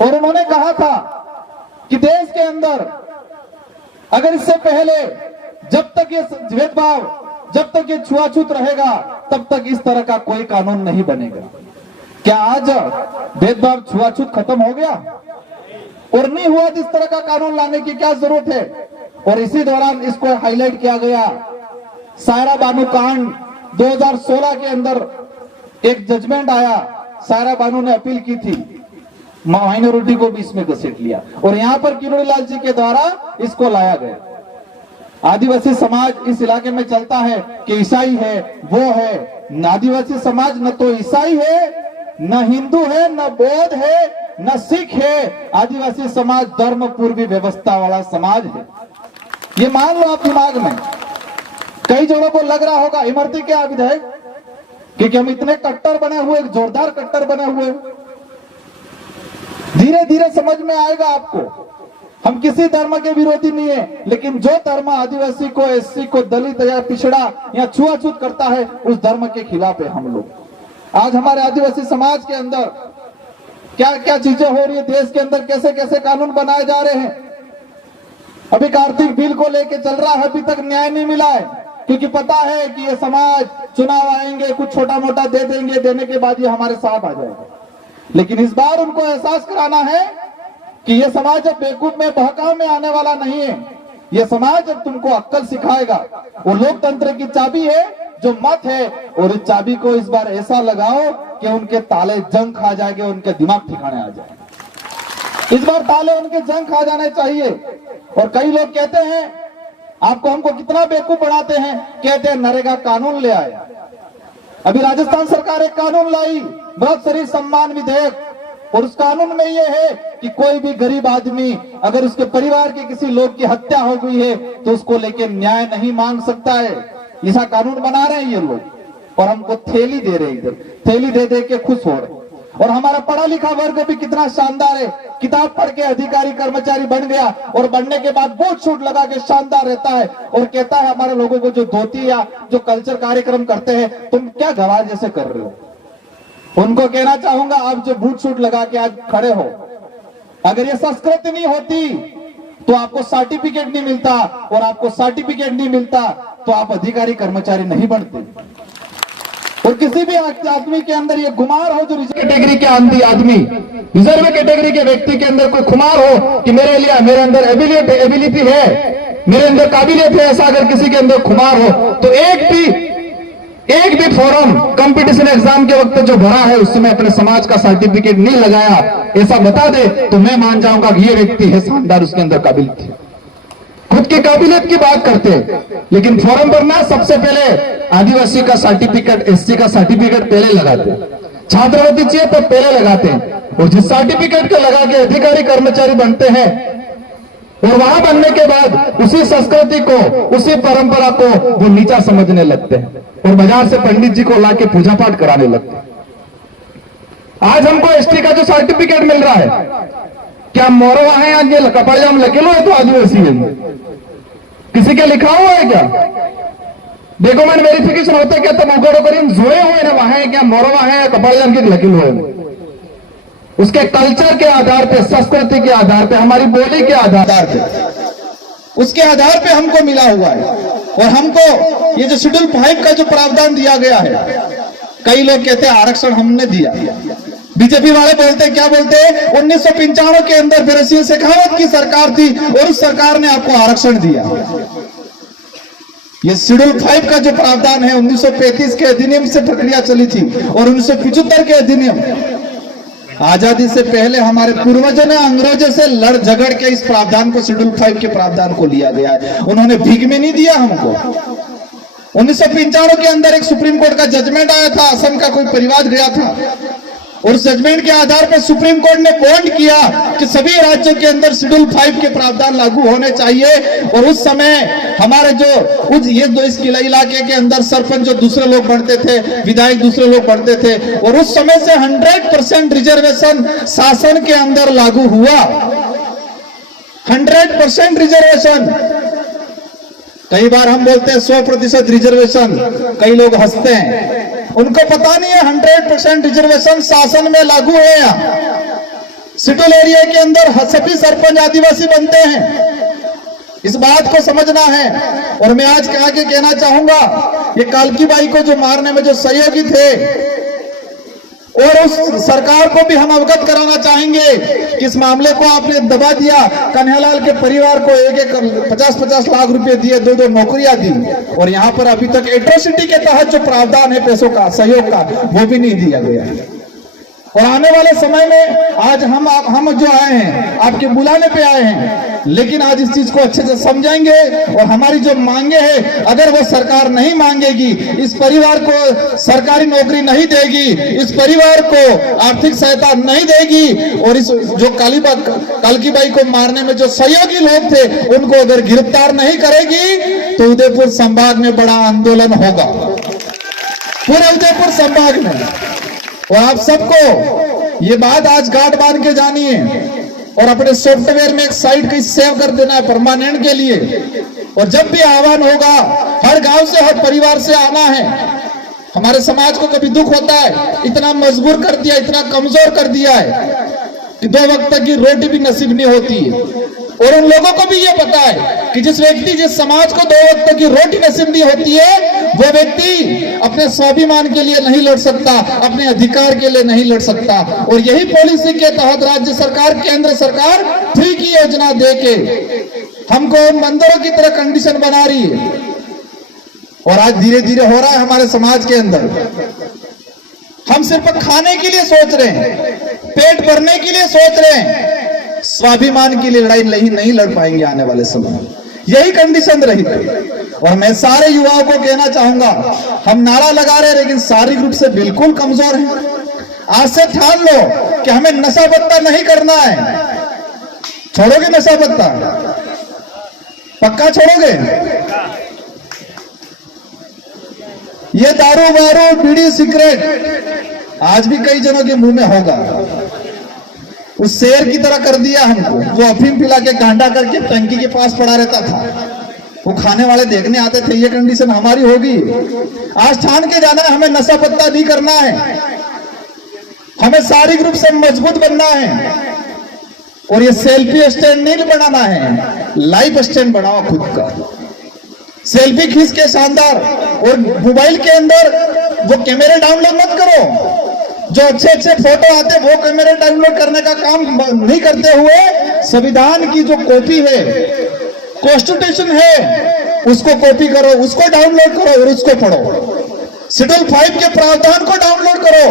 और उन्होंने कहा था कि देश के अंदर अगर इससे पहले जब तक ये भेदभाव, जब तक ये छुआछूत रहेगा, तब तक इस तरह का कोई कानून नहीं बनेगा। क्या आज भेदभाव छुआछूत खत्म हो गया? और नहीं हुआ तो इस तरह का कानून लाने की क्या जरूरत है? और इसी दौरान इसको हाईलाइट किया गया। सायरा बानू कांड 2016 के अंदर एक जजमेंट आया, सायरा बानू ने अपील की थी, माइनॉरिटी को भी इसमें घसीट लिया, और यहाँ पर किरोड़ीलाल जी के द्वारा इसको लाया गया। आदिवासी समाज इस इलाके में चलता है कि ईसाई है, वो है। आदिवासी समाज न तो ईसाई है, न हिंदू है, न बौद्ध है, न सिख है। आदिवासी समाज धर्म पूर्वी व्यवस्था वाला समाज है। ये मान लो आप दिमाग में। कई जगहों को लग रहा होगा इमरती क्या विधायक, क्योंकि हम इतने कट्टर बने हुए, जोरदार कट्टर बने हुए। धीरे धीरे समझ में आएगा आपको, हम किसी धर्म के विरोधी नहीं है, लेकिन जो धर्म आदिवासी को, एससी को, दलित या पिछड़ा या छुआछूत करता है, उस धर्म के खिलाफ है हम लोग। आज हमारे आदिवासी समाज के अंदर क्या क्या चीजें हो रही है, देश के अंदर कैसे कैसे कानून बनाए जा रहे हैं। अभी कार्तिक बिल को लेके चल रहा है, अभी तक न्याय नहीं मिला है, क्योंकि पता है कि ये समाज चुनाव आएंगे, कुछ छोटा मोटा दे देंगे, देने के बाद ये हमारे साथ आ जाएगा। लेकिन इस बार उनको एहसास कराना है कि ये समाज अब बेवकूफ में, बहकाव में आने वाला नहीं है। ये समाज अब तुमको अक्ल सिखाएगा। वो लोकतंत्र की चाबी है जो मत है, और इस चाबी को इस बार ऐसा लगाओ कि उनके ताले जंग खा जाएंगे, उनके दिमाग ठिकाने आ जाए। इस बार ताले उनके जंग खा जाने चाहिए। और कई लोग कहते हैं, आपको हमको कितना बेवकूफ बनाते हैं, कहते हैं नरेगा कानून ले आए। अभी राजस्थान सरकार एक कानून लाई, बहुत शरीर सम्मान विधेयक, और उस कानून में यह है कि कोई भी गरीब आदमी अगर उसके परिवार के किसी लोग की हत्या हो गई है तो उसको लेके न्याय नहीं मांग सकता है। ऐसा कानून बना रहे हैं ये लोग, और हमको थैली दे रहे, इधर थैली दे दे के खुश हो रहे। और हमारा पढ़ा लिखा वर्ग भी कितना शानदार है, किताब पढ़ के अधिकारी कर्मचारी बन गया और बनने के बाद बूट शूट लगा के शानदार रहता है और कहता है हमारे लोगों को जो धोती या जो कल्चर कार्यक्रम करते हैं तुम क्या गवार जैसे कर रहे हो। उनको कहना चाहूंगा आप जो बूट शूट लगा के आज खड़े हो, अगर ये संस्कृति नहीं होती तो आपको सर्टिफिकेट नहीं मिलता, और आपको सर्टिफिकेट नहीं मिलता तो आप अधिकारी कर्मचारी नहीं बनते। और किसी भी आदमी के अंदर ये गुमार हो, जो कैटेगरी के आदमी, रिजर्व कैटेगरी के व्यक्ति के अंदर कोई खुमार हो कि मेरे अंदर एबिलिटी है, मेरे अंदर काबिलियत है, ऐसा अगर किसी के अंदर खुमार हो तो एक भी फॉर्म कंपटीशन एग्जाम के वक्त जो भरा है उसमें अपने समाज का सर्टिफिकेट नहीं लगाया, ऐसा बता दे तो मैं मान जाऊंगा कि ये व्यक्ति है शानदार, उसके अंदर काबिलियत है। खुद की काबिलियत की बात करते हैं, लेकिन फॉर्म भरना सबसे पहले आदिवासी का सर्टिफिकेट, एससी का सर्टिफिकेट पहले लगाते हैं, छात्रवृत्ति चाहिए तो पहले लगाते हैं, और जिस सर्टिफिकेट को लगा के अधिकारी कर्मचारी बनते हैं और वहां बनने के बाद उसी संस्कृति को, उसी परंपरा को वो नीचा समझने लगते हैं और बाजार से पंडित जी को लाके पूजा पाठ कराने लगते हैं। आज हमको एसटी का जो सर्टिफिकेट मिल रहा है, क्या मोरवा है आज ये कपड़जाम लकेलो है तो आदिवासी है, किसी के लिखा हुआ है क्या? डॉक्यूमेंट वेरिफिकेशन होते क्या तब उगड़ो करीन जोए हुए ना वहां है क्या मोरवा है कपड़जाम के लकेलो है। उसके कल्चर के आधार पे, संस्कृति के आधार पे, हमारी बोली के आधार पे, उसके आधार पे हमको मिला हुआ है। और हमको ये जो शेड्यूल 5 का जो प्रावधान दिया गया है, कई लोग कहते हैं आरक्षण हमने दिया, बीजेपी वाले बोलते हैं, क्या बोलते हैं 1995 के अंदर फिर शेखावत की सरकार थी और उस सरकार ने आपको आरक्षण दिया। ये शेड्यूल 5 का जो प्रावधान है 1935 के अधिनियम से प्रक्रिया चली थी और 1975 के अधिनियम, आजादी से पहले हमारे पूर्वजों ने अंग्रेजों से लड़ झगड़ के इस प्रावधान को, शेड्यूल 5 के प्रावधान को लिया गया है। उन्होंने भीख में नहीं दिया हमको। 1995 के अंदर एक सुप्रीम कोर्ट का जजमेंट आया था, असम का कोई परिवार गया था और उस जजमेंट के आधार पर सुप्रीम कोर्ट ने बॉन्ड किया कि सभी राज्यों के अंदर शेड्यूल 5 के प्रावधान लागू होने चाहिए। और उस समय हमारे जो इस इलाके के अंदर सरपंच जो दूसरे लोग बनते थे, विधायक दूसरे लोग बनते थे, और उस समय से 100% रिजर्वेशन शासन के अंदर लागू हुआ। 100% रिजर्वेशन। कई बार हम बोलते हैं 100% रिजर्वेशन, कई लोग हंसते हैं, उनको पता नहीं है 100% रिजर्वेशन शासन में लागू है। शेड्यूल एरिया के अंदर सभी सरपंच आदिवासी बनते हैं, इस बात को समझना है। और मैं आज आगे कहना चाहूंगा, ये कालकी बाई को जो मारने में जो सहयोगी थे, और उस सरकार को भी हम अवगत कराना चाहेंगे कि इस मामले को आपने दबा दिया। कन्हैयालाल के परिवार को एक 50-50 लाख रुपए दिए, 2 नौकरियां दी, और यहाँ पर अभी तक एट्रोसिटी के तहत जो प्रावधान है पैसों का, सहयोग का, वो भी नहीं दिया गया है। और आने वाले समय में आज हम जो आए हैं आपके बुलाने पे आए हैं, लेकिन आज इस चीज को अच्छे से समझेंगे और हमारी जो मांगे हैं, अगर वो सरकार नहीं मांगेगी, इस परिवार को सरकारी नौकरी नहीं देगी, इस परिवार को आर्थिक सहायता नहीं देगी, और इस जो कालकी बाई को मारने में जो सहयोगी लोग थे उनको अगर गिरफ्तार नहीं करेगी तो उदयपुर संभाग में बड़ा आंदोलन होगा, पूरे उदयपुर संभाग में। और आप सबको ये बात आज गांठ बांध के जानी है और अपने सॉफ्टवेयर में एक साइट कहीं सेव कर देना है परमानेंट के लिए। और जब भी आह्वान होगा, हर गांव से, हर परिवार से आना है। हमारे समाज को कभी दुख होता है, इतना मजबूर कर दिया, इतना कमजोर कर दिया है कि 2 वक्त तक की रोटी भी नसीब नहीं होती है। और उन लोगों को भी ये पता है कि जिस समाज को 2 वक्त की रोटी नसीब नहीं होती है, वो व्यक्ति अपने स्वाभिमान के लिए नहीं लड़ सकता, अपने अधिकार के लिए नहीं लड़ सकता। और यही पॉलिसी के तहत राज्य सरकार, केंद्र सरकार फ्री की योजना देके हमको उन बंदरों की तरह कंडीशन बना रही है। और आज धीरे धीरे हो रहा है हमारे समाज के अंदर। हम सिर्फ खाने के लिए सोच रहे हैं, पेट भरने के लिए सोच रहे हैं, स्वाभिमान की लड़ाई नहीं लड़ पाएंगे आने वाले समय में। यही कंडीशन रही। और मैं सारे युवाओं को कहना चाहूंगा, हम नारा लगा रहे हैं लेकिन शारीरिक रूप से बिल्कुल कमजोर हैं। आज से ठान लो कि हमें नशा पत्ता नहीं करना है। छोड़ोगे नशा पत्ता? पक्का छोड़ोगे? ये दारू वारू, बीड़ी, सिगरेट, आज भी कई जनों के मुंह में होगा। उस शेर की तरह कर दिया हमको, जो अफीम पिला के गांडा करके टंकी के पास पड़ा रहता था। वो खाने वाले देखने आते थे। ये कंडीशन हमारी होगी। आज ठान के जाना है, हमें नशा पत्ता नहीं करना है, हमें शारीरिक रूप से मजबूत बनना है। और ये सेल्फी स्टैंड नहीं बनाना है, लाइफ स्टैंड बनाओ खुद का। सेल्फी खींच के शानदार, और मोबाइल के अंदर वो कैमरे डाउनलोड मत करो। जो अच्छे अच्छे फोटो आते वो कैमरे डाउनलोड करने का काम नहीं करते हुए, संविधान की जो कॉपी है, कॉन्स्टिट्यूशन है, उसको कॉपी करो, उसको डाउनलोड करो और उसको पढ़ो। शेड्यूल 5 के प्रावधान को डाउनलोड करो।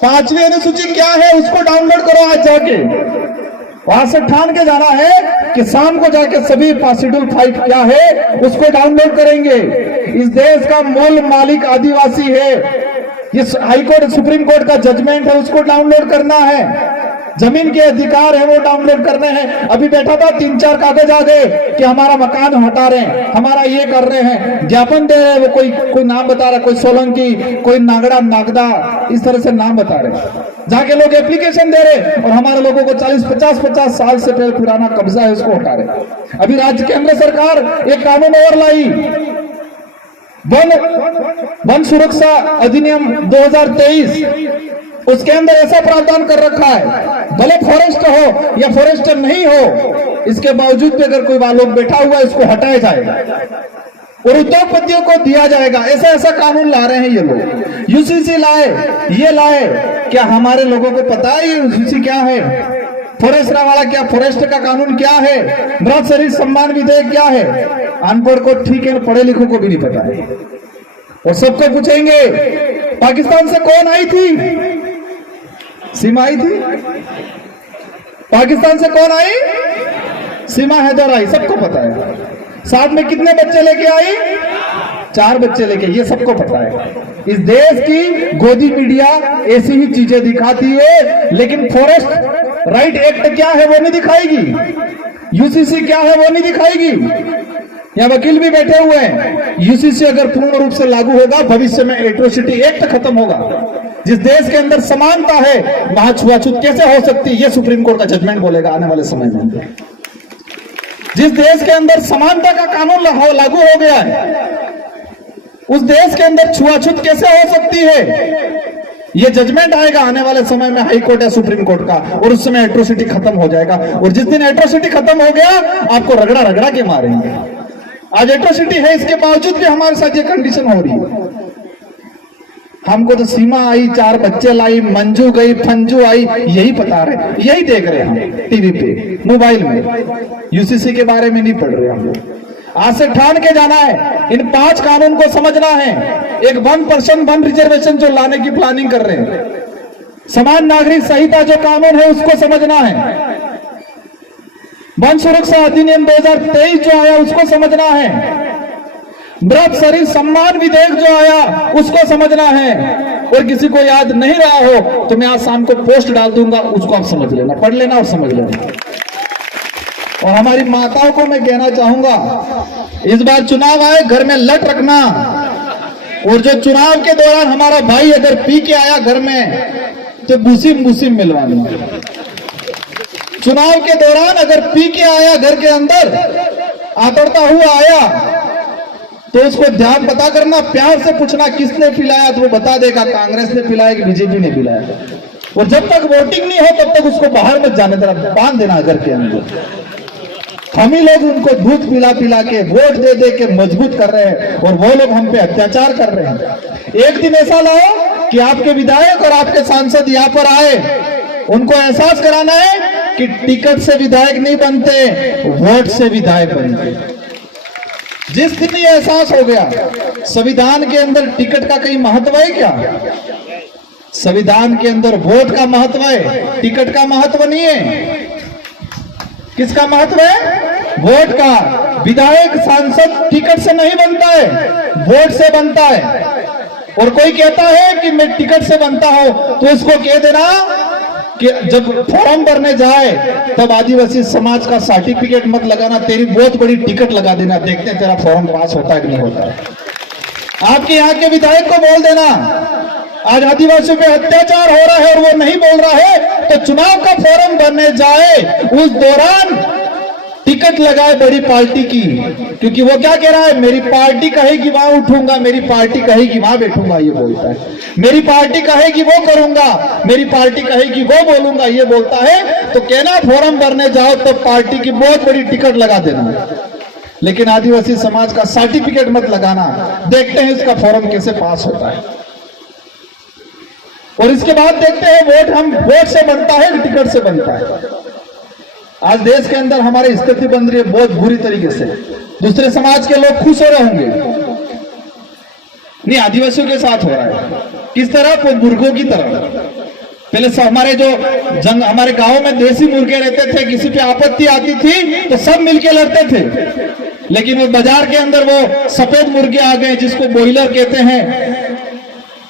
5वीं अनुसूची क्या है उसको डाउनलोड करो। आज जाके वहां से ठान के जाना है कि शाम को जाके सभी शेड्यूल 5 क्या है उसको डाउनलोड करेंगे। इस देश का मूल मालिक आदिवासी है। इस हाईकोर्ट सुप्रीम कोर्ट का जजमेंट है, उसको डाउनलोड करना है। जमीन के अधिकार है वो डाउनलोड करने हैं। अभी बैठा था 3-4 कागज आ गए कि हमारा मकान हटा रहे हैं, हमारा ये कर रहे हैं, ज्ञापन दे रहे हैं। वो कोई नाम बता रहा, कोई सोलंकी, कोई नागड़ा नागदा, इस तरह से नाम बता रहे। जाके लोग एप्लीकेशन दे रहे और हमारे लोगों को 40-50 साल से पुराना कब्जा है उसको हटा रहे। अभी राज्य केंद्र सरकार एक कानून और लाई, वन सुरक्षा अधिनियम 2023। उसके अंदर ऐसा प्रावधान कर रखा है, भले फॉरेस्ट हो या फॉरेस्टर नहीं हो, इसके बावजूद भी अगर कोई लोग बैठा हुआ है इसको हटाया जाएगा और उद्योगपतियों को दिया जाएगा। ऐसा कानून ला रहे हैं ये लोग। यूसीसी लाए, ये लाए। क्या हमारे लोगों को पता है ये यूसीसी क्या है? फॉरेस्ट वाला क्या, फॉरेस्ट का कानून क्या है? मृत शरीर सम्मान विधेयक क्या है? अनपढ़ को ठीक है, पढ़े लिखों को भी नहीं पता है। और सबको पूछेंगे पाकिस्तान से कौन आई थी? सीमा आई थी। पाकिस्तान से कौन आई? सीमा हैदर आई, सबको पता है। साथ में कितने बच्चे लेके आई? 4 बच्चे लेके, ये सबको पता है। इस देश की गोदी मीडिया ऐसी ही चीजें दिखाती है, लेकिन फॉरेस्ट राइट एक्ट क्या है वो नहीं दिखाएगी। यूसीसी क्या है वो नहीं दिखाएगी। यहाँ वकील भी बैठे हुए हैं। यूसीसी अगर पूर्ण रूप से लागू होगा, भविष्य में एट्रोसिटी एक्ट खत्म होगा। जिस देश के अंदर समानता है वहां छुआछूत कैसे हो सकती है, ये सुप्रीम कोर्ट का जजमेंट बोलेगा आने वाले समय में। जिस देश के अंदर समानता का कानून लागू हो गया है, उस देश के अंदर छुआछूत कैसे हो सकती है, ये जजमेंट आएगा आने वाले समय में हाई कोर्ट या सुप्रीम कोर्ट का, और उस समय एट्रोसिटी खत्म हो जाएगा। और जिस दिन एट्रोसिटी खत्म हो गया, आपको रगड़ा रगड़ा के मारेंगे। आज एट्रोसिटी है, इसके बावजूद भी हमारे साथ ये कंडीशन हो रही है। हमको तो सीमा आई, 4 बच्चे लाई, मंजू गई, फंजू आई, यही बता रहे, यही देख रहे हम टीवी पे, मोबाइल में। यूसीसी के बारे में नहीं पढ़ रहे हम लोग। आज से ठान के जाना है, इन 5 कानून को समझना है। एक 1% 1 रिजर्वेशन जो लाने की प्लानिंग कर रहे हैं, समान नागरिक संहिता जो कानून है उसको समझना है, वन सुरक्षा अधिनियम 2023 जो आया उसको समझना है, मृत शरीर सम्मान विधेयक जो आया उसको समझना है। और किसी को याद नहीं रहा हो तो मैं आज शाम को पोस्ट डाल दूंगा, उसको आप समझ लेना, पढ़ लेना और समझ लेना। और हमारी माताओं को मैं कहना चाहूंगा, इस बार चुनाव आए घर में लट रखना। और जो चुनाव के दौरान हमारा भाई अगर पी के आया घर में तो बुसीम मिलवानी। चुनाव के दौरान अगर पी के आया घर के अंदर, आतरता हुआ आया, तो उसको ध्यान पता करना, प्यार से पूछना किसने पिलाया, तो वो बता देगा कांग्रेस ने पिलाया कि बीजेपी ने पिलाया। और जब तक वोटिंग नहीं हो तब तक उसको बाहर मत जाने देना, बांध देना घर के अंदर। हम ही लोग उनको दूध पिला के, वोट दे दे के मजबूत कर रहे हैं, और वो लोग हम पे अत्याचार कर रहे हैं। एक दिन ऐसा लाओ कि आपके विधायक और आपके सांसद यहाँ पर आए, उनको एहसास कराना है कि टिकट से विधायक नहीं बनते, वोट से विधायक बनते। जिस दिन ये एहसास हो गया, संविधान के अंदर टिकट का कहीं महत्व है क्या? संविधान के अंदर वोट का महत्व है, टिकट का महत्व नहीं है। किसका महत्व है? वोट का। विधायक सांसद टिकट से नहीं बनता है, वोट से बनता है। और कोई कहता है कि मैं टिकट से बनता हूं, तो इसको कह देना कि जब फॉर्म भरने जाए तब आदिवासी समाज का सर्टिफिकेट मत लगाना, तेरी बहुत बड़ी टिकट लगा देना, देखते हैं तेरा फॉर्म पास होता है कि नहीं होता है। आपके यहाँ के विधायक को बोल देना आज आदिवासियों पे अत्याचार हो रहा है और वो नहीं बोल रहा है, तो चुनाव का फोरम बनने जाए उस दौरान टिकट लगाए बड़ी पार्टी की, क्योंकि वो क्या कह रहा है, मेरी पार्टी कहेगी वहां उठूंगा, मेरी पार्टी कहेगी वहां बैठूंगा, ये बोलता है। मेरी पार्टी कहेगी वो करूंगा, मेरी पार्टी कहेगी वो बोलूंगा, ये बोलता है। तो कहना फोरम भरने जाओ तो पार्टी की बहुत बड़ी टिकट लगा देना, लेकिन आदिवासी समाज का सर्टिफिकेट मत लगाना। देखते हैं इसका फॉर्म कैसे पास होता है, और इसके बाद देखते हैं वोट हम वोट से बनता है, टिकट से बनता है। आज देश के अंदर हमारी स्थिति बन रही है बहुत बुरी तरीके से। दूसरे समाज के लोग खुश हो रहे होंगे, नहीं, आदिवासियों के साथ हो रहा है। किस तरह? वो मुर्गों की तरह। पहले हमारे जो हमारे गांव में देसी मुर्गे रहते थे, किसी पे आपत्ति आती थी तो सब मिलके लड़ते थे, लेकिन वो बाजार के अंदर वो सफेद मुर्गे आ गए जिसको बॉयलर कहते हैं,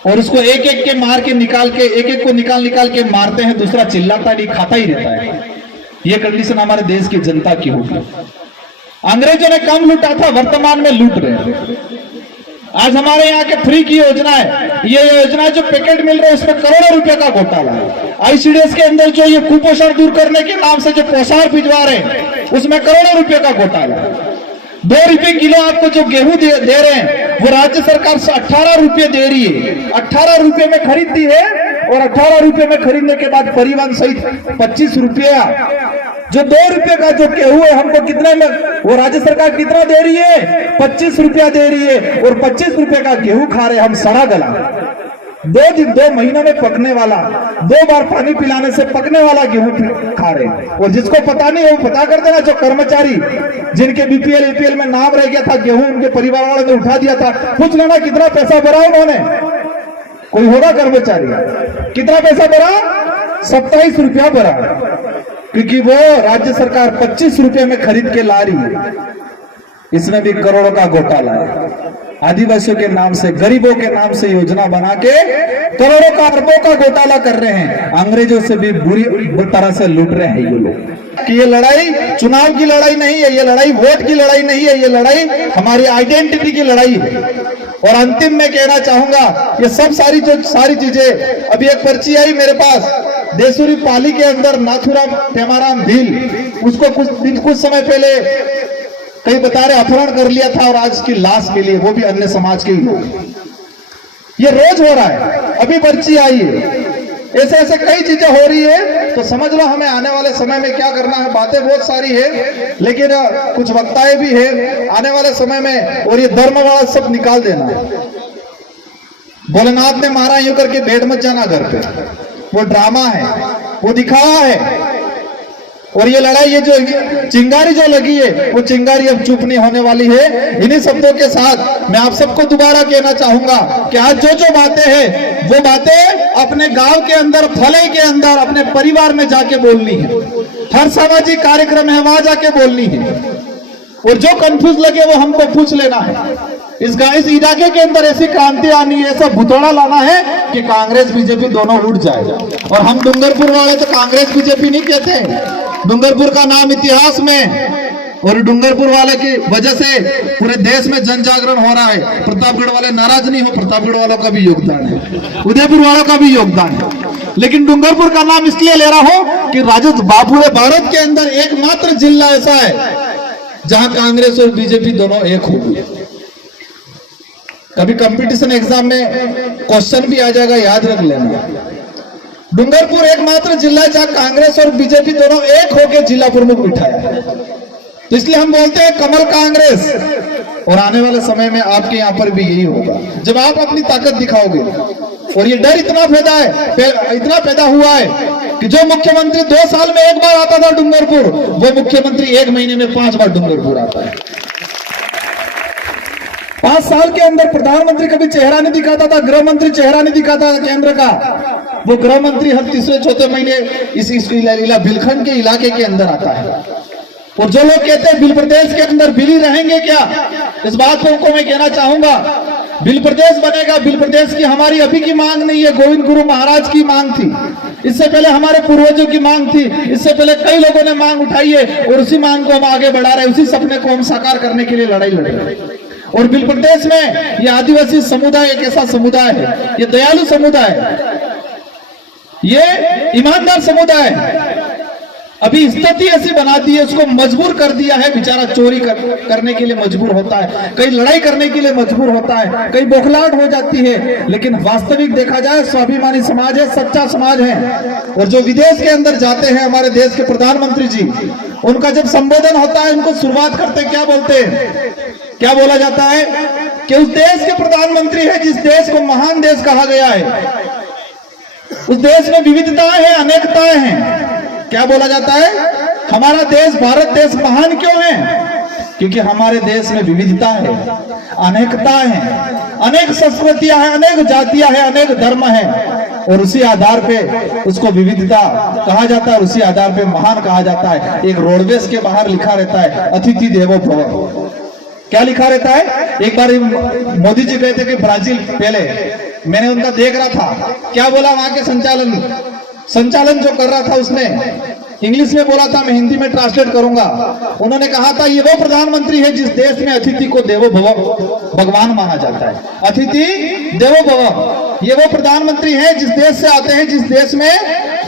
और उसको एक एक के मार के निकाल के, एक एक को निकाल के मारते हैं, दूसरा चिल्लाता नहीं, खाता ही रहता है। ये कंडीशन हमारे देश की जनता की होगी। अंग्रेजों ने कम लूटा था, वर्तमान में लूट रहे हैं। आज हमारे यहाँ के फ्री की योजना है, ये योजना जो पैकेट मिल रहे हैं उसमें करोड़ों रुपए का घोटाला है। आईसीडीएस के अंदर जो ये कुपोषण दूर करने के नाम से जो पोषार भिजवा रहे हैं उसमें करोड़ों रुपए का घोटाला है। 2 रुपए किलो आपको जो गेहूं दे रहे हैं वो राज्य सरकार 18 रुपए दे रही है, 18 रुपए में खरीदती है, और 18 रुपए में खरीदने के बाद परिवहन सहित 25 रुपया। जो 2 रुपए का जो गेहूं है हमको कितने में वो राज्य सरकार कितना दे रही है? 25 रुपया दे रही है, और 25 रुपए का गेहूं खा रहे हम सड़ा गला। 2 महीनों में पकने वाला, 2 बार पानी पिलाने से पकने वाला गेहूं खा रहे हैं। और जिसको पता नहीं वो पता कर देना, जो कर्मचारी जिनके बीपीएल एपीएल में नाम रह गया था, गेहूं उनके परिवार वालों ने उठा दिया था, पूछ लेना कितना पैसा भरा उन्होंने। कोई होगा कर्मचारी, कितना पैसा भरा? 27 रुपया भरा, क्योंकि वो राज्य सरकार 25 रुपए में खरीद के ला रही है। इसमें भी करोड़ों का घोटाला है। आदिवासियों के नाम से, गरीबों के नाम से योजना बना के करोड़ों का, अरबों का घोटाला कर रहे हैं। अंग्रेजों से भी बुरी तरह से लूट रहे हैं ये लोग। कि ये लड़ाई चुनाव की लड़ाई नहीं है, ये लड़ाई वोट की लड़ाई नहीं है, ये लड़ाई हमारी आइडेंटिटी की लड़ाई है। और अंतिम में कहना चाहूंगा, ये सब सारी चीजें, अभी एक पर्ची आई मेरे पास, देसुरी पाली के अंदर नाथुराम पेमाराम भील, उसको कुछ समय पहले कई बता रहे अपहरण कर लिया था और आज की लाश मिली, वो भी अन्य समाज के ही लोग। ये रोज हो रहा है, अभी पर्ची आई है, ऐसे ऐसे कई चीजें हो रही है। तो समझ लो हमें आने वाले समय में क्या करना है। बातें बहुत सारी है, लेकिन कुछ वक्ताएं भी है आने वाले समय में, और ये धर्म वाला सब निकाल देना। भोलेनाथ ने मारा यूं करके भेंट मत जाना घर पे, वो ड्रामा है, वो दिखावा है। और ये लड़ाई, ये जो चिंगारी जो लगी है, वो चिंगारी अब चुप नहीं होने वाली है। इन्हीं शब्दों के साथ मैं आप सबको दोबारा कहना चाहूंगा कि आज जो बातें हैं वो बातें अपने गांव के अंदर, फले के अंदर, अपने परिवार में जाके बोलनी है। हर सामाजिक कार्यक्रम है वहां जाके बोलनी है, और जो कंफ्यूज लगे वो हमको पूछ लेना है। इस इलाके के अंदर ऐसी क्रांति आनी है, ऐसा भुतोड़ा लाना है कि कांग्रेस बीजेपी दोनों उठ जाएगा। और हम डूंगरपुर वाले तो कांग्रेस बीजेपी नहीं कहते, डूंगरपुर का नाम इतिहास में, और डूंगरपुर वाले की वजह से पूरे देश में जन जागरण हो रहा है। प्रतापगढ़ वाले नाराज नहीं हो, प्रतापगढ़ वालों का भी योगदान है, उदयपुर वालों का भी योगदान है, लेकिन डूंगरपुर का नाम इसलिए ले रहा हूं कि पूरे भारत के अंदर एकमात्र जिला ऐसा है जहां कांग्रेस और बीजेपी दोनों एक होगी। कभी कंपटीशन एग्जाम में क्वेश्चन भी आ जाएगा, याद रख लेना। डूंगरपुर एकमात्र जिला है जहां कांग्रेस और बीजेपी दोनों एक होकर जिला प्रमुख बिठाया है। तो इसलिए हम बोलते हैं कमल कांग्रेस। और आने वाले समय में आपके यहाँ पर भी यही होगा, जब आप अपनी ताकत दिखाओगे। और ये डर इतना पैदा हुआ है कि जो मुख्यमंत्री 2 साल में 1 बार आता था डूंगरपुर, वो मुख्यमंत्री 1 महीने में 5 बार डूंगरपुर आता है। 5 साल के अंदर प्रधानमंत्री कभी चेहरा नहीं दिखाता था, गृह मंत्री चेहरा नहीं दिखाता था केंद्र का, वो गृह मंत्री हर तीसरे चौथे महीने इस बिलखंड के इलाके के अंदर आता है। और जो लोग कहते हैं बिल प्रदेश के अंदर बिल ही रहेंगे क्या, इस बात पर उनको मैं कहना चाहूंगा, बिल प्रदेश बनेगा। बिल प्रदेश की हमारी अभी की मांग नहीं है, गोविंद गुरु महाराज की मांग थी, इससे पहले हमारे पूर्वजों की मांग थी, इससे पहले कई लोगों ने मांग उठाई है, और उसी मांग को हम आगे बढ़ा रहे हैं, उसी सपने को हम साकार करने के लिए लड़ाई लड़ रहे हैं। और बिल प्रदेश में ये आदिवासी समुदाय एक ऐसा समुदाय है, ये दयालु समुदाय है, ये ईमानदार समुदाय है। अभी स्थिति ऐसी बना दी है, उसको मजबूर कर दिया है, बेचारा चोरी करने के लिए मजबूर होता है, कहीं लड़ाई करने के लिए मजबूर होता है, कहीं बौखलाहट हो जाती है। लेकिन वास्तविक देखा जाए स्वाभिमानी समाज है, सच्चा समाज है। और जो विदेश के अंदर जाते हैं हमारे देश के प्रधानमंत्री जी, उनका जब संबोधन होता है, उनको शुरुआत करते क्या बोलते हैं, क्या बोला जाता है कि उस देश के प्रधानमंत्री है जिस देश को महान देश कहा गया है, उस देश में विविधताएं हैं, अनेकताएं हैं। क्या बोला जाता है, हमारा देश भारत देश महान क्यों है? क्योंकि हमारे देश में विविधता है, अनेकता है, अनेक संस्कृतियां हैं, अनेक जातियां हैं, अनेक धर्म हैं, और उसी आधार पे उसको विविधता कहा जाता है, उसी आधार पे महान कहा जाता है। एक रोडवेज के बाहर लिखा रहता है अतिथि देवो भव। क्या लिखा रहता है? एक बार मोदी जी गए थे कि ब्राजील, पहले मैंने उनका देख रहा था, क्या बोला वहां के संचालन जो कर रहा था उसने इंग्लिश में बोला था, मैं हिंदी में ट्रांसलेट करूंगा। उन्होंने कहा था ये वो प्रधानमंत्री है जिस देश में अतिथि को देवो भव भगवान माना जाता है। अतिथि देवो भव, ये वो प्रधानमंत्री है जिस देश से आते हैं, जिस देश में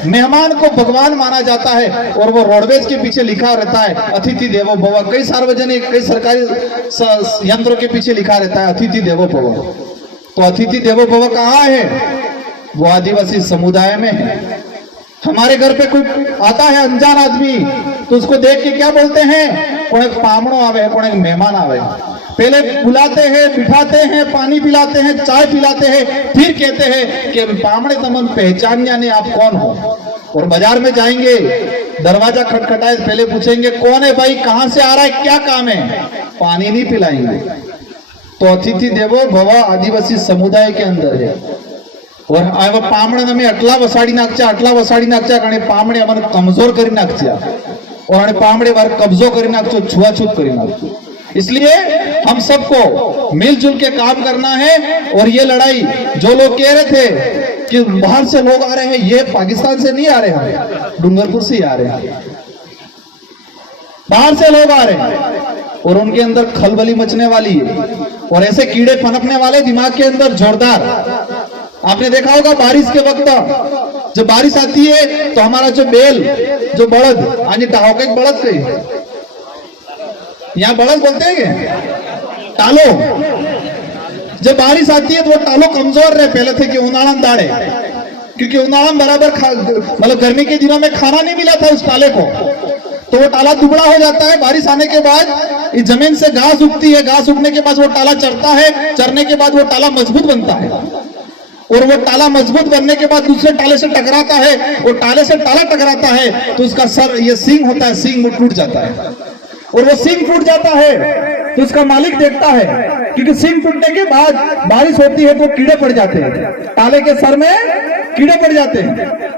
मेहमान को भगवान माना जाता है। और वो रोडवेज के पीछे लिखा रहता है अतिथि देवो भव। कई सार्वजनिक, कई सरकारी यंत्रों के पीछे लिखा रहता है अतिथि देवो भव। तो अतिथि देवो भव कहाँ है? वो आदिवासी समुदाय में है। हमारे घर पे कोई आता है अनजान आदमी, तो उसको देख के क्या बोलते हैं, कौन एक पामणो आवे है, कौन एक मेहमान आवे। पहले बुलाते हैं, बिठाते हैं, पानी पिलाते हैं, चाय पिलाते हैं, फिर कहते हैं कि पामणे तमन पहचान यानी आप कौन हो। और बाजार में जाएंगे, दरवाजा खटखटाए, पहले पूछेंगे कौन है भाई, कहां से आ रहा है, क्या काम है, पानी नहीं पिलाएंगे। तो अतिथि देवो भव आदिवासी समुदाय के अंदर है। और आवा पामणे અમે આટલા વસાડી નાખच्या અને પામણે અમને કમજોર કરી નાખच्या और અને પામણે વાર કબજો કરી નાખજો, छुआछूत કરી નાખજો। इसलिए हम सबको मिलजुल के काम करना है। और ये लड़ाई जो लोग कह रहे थे कि बाहर से लोग आ रहे हैं, ये पाकिस्तान से नहीं आ रहे हैं, डूंगरपुर से ही आ रहे हैं, बाहर से लोग आ रहे हैं और उनके अंदर खलबली मचने वाली है और ऐसे कीड़े पनपने वाले दिमाग के अंदर जोरदार। आपने देखा होगा बारिश के वक्त जब बारिश आती है तो हमारा जो बैल, जो बड़द, आज टाहो के बड़द कही, यहाँ बड़द बोलते हैं क्या, टालो। जब बारिश आती है तो वो टालो कमजोर रहे पहले थे कि उनाड़ा दाड़े, क्योंकि उनाड़ा बराबर मतलब गर्मी के दिनों में खाना नहीं मिला था उस टाले को, तो वो टाला दुबड़ा हो जाता है। बारिश आने के बाद इस जमीन से घास उगती है, घास उगने के बाद वो टाला चढ़ता है, चढ़ने के बाद वो टाला मजबूत बनता है और वो टाला मजबूत बनने के बाद दूसरे टाले से टकराता है और टाले से टाला टकराता है तो उसका सर, ये सींग होता है, सींग टूट जाता है और वो सींग टूट जाता है तो उसका मालिक देखता है, क्योंकि सींग टूटने के बाद बारिश होती है तो कीड़े पड़ जाते हैं, टाले के सर में कीड़े पड़ जाते हैं।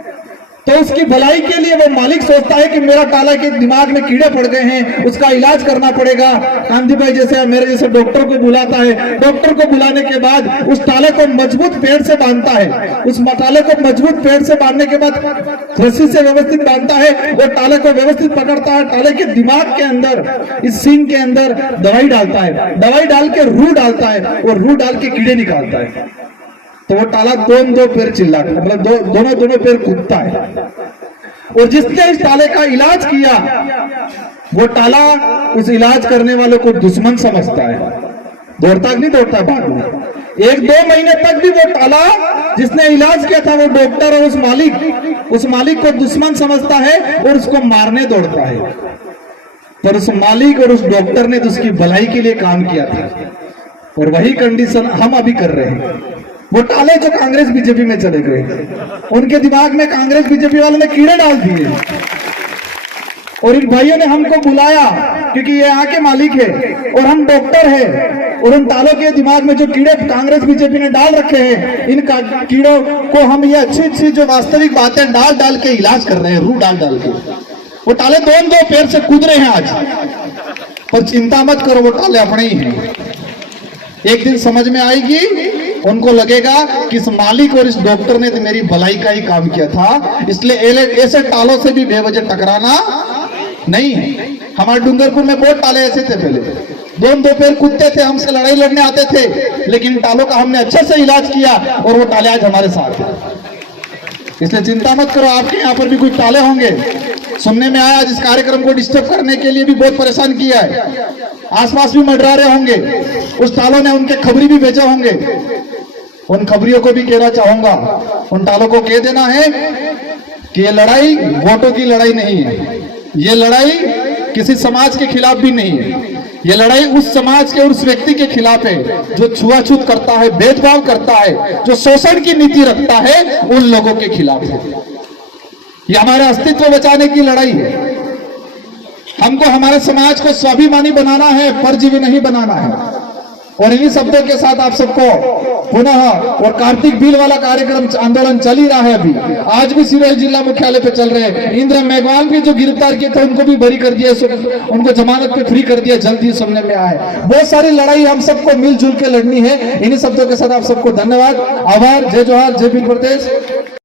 तो उसकी भलाई के लिए वो मालिक सोचता है कि मेरा टाला के दिमाग में कीड़े पड़ गए हैं, उसका इलाज करना पड़ेगा। कांति भाई जैसे मेरे जैसे डॉक्टर को बुलाता है, डॉक्टर को बुलाने के बाद उस टाले को मजबूत पेड़ से बांधता है, उस टाले को मजबूत पेड़ से बांधने के बाद रस्सी से व्यवस्थित बांधता है और टाले को व्यवस्थित पकड़ता है। टाले के दिमाग के अंदर, इस सींग के अंदर दवाई डालता है, दवाई डाल के रू डालता है और रू डाल के कीड़े निकालता है। तो वो टाला दो पैर चिल्लाता है, मतलब दोनों पैर कूदता है। और जिसने इस टाले का इलाज किया वो टाला उस इलाज करने वाले को दुश्मन समझता है, दौड़ता नहीं दौड़ता बाद में। 1-2 महीने तक भी वो टाला जिसने इलाज किया था वो डॉक्टर और उस मालिक को दुश्मन समझता है और उसको मारने दौड़ता है। पर उस मालिक और उस डॉक्टर ने तो उसकी भलाई के लिए काम किया था और वही कंडीशन हम अभी कर रहे हैं। वो टाले जो कांग्रेस बीजेपी में चले गए, उनके दिमाग में कांग्रेस बीजेपी वालों ने कीड़े डाल दिए और इन भाइयों ने हमको बुलाया क्योंकि ये यहाँ के मालिक है और हम डॉक्टर हैं और उन टालों के दिमाग में जो कीड़े कांग्रेस बीजेपी ने डाल रखे हैं, इन कीड़ों को हम ये अच्छी जो वास्तविक बातें डाल के इलाज कर रहे हैं, रू डाल के। वो टाले दो पैर से कूद रहे हैं आज, पर चिंता मत करो, वो टाले अपने ही हैं। एक दिन समझ में आएगी, उनको लगेगा कि इस मालिक और इस डॉक्टर ने तो मेरी भलाई का ही काम किया था, इसलिए ऐसे टालों से भी बेवजह टकराना नहीं है। हमारे डूंगरपुर में बहुत टाले ऐसे थे पहले, दो पैर कुत्ते थे, हमसे लड़ाई लड़ने आते थे, लेकिन टालों का हमने अच्छे से इलाज किया और वो टाले आज हमारे साथ हैं। इसलिए चिंता मत करो, आपके यहाँ पर भी कुछ टाले होंगे। सुनने में आया आज इस कार्यक्रम को डिस्टर्ब करने के लिए भी बहुत परेशान किया है, आसपास भी मंडरा रहे होंगे, उस टालों ने उनके खबरी भी भेजे होंगे। उन खबरियों को भी कहना चाहूंगा, उन टालों को कह देना है कि ये लड़ाई वोटों की लड़ाई नहीं है, ये लड़ाई किसी समाज के खिलाफ भी नहीं है, ये लड़ाई उस समाज के और उस व्यक्ति के खिलाफ है जो छुआछूत करता है, भेदभाव करता है, जो शोषण की नीति रखता है, उन लोगों के खिलाफ है। ये हमारे अस्तित्व बचाने की लड़ाई है। हमको हमारे समाज को स्वाभिमानी बनाना है, परजीवी नहीं बनाना है। और इन्हीं शब्दों के साथ आप सबको पुनः, और कार्तिक बिल वाला कार्यक्रम आंदोलन चल ही रहा है अभी, आज भी सिरोही जिला मुख्यालय पे चल रहे हैं। इंदिरा मेघवाल भी जो गिरफ्तार किए थे उनको भी बरी कर दिया, उनको जमानत पे फ्री कर दिया, जल्दी सुनने में आए। बहुत सारी लड़ाई हम सबको मिलजुल के लड़नी है। इन्हीं शब्दों के साथ आप सबको धन्यवाद, आभार, जय जोहार, जय भील प्रदेश।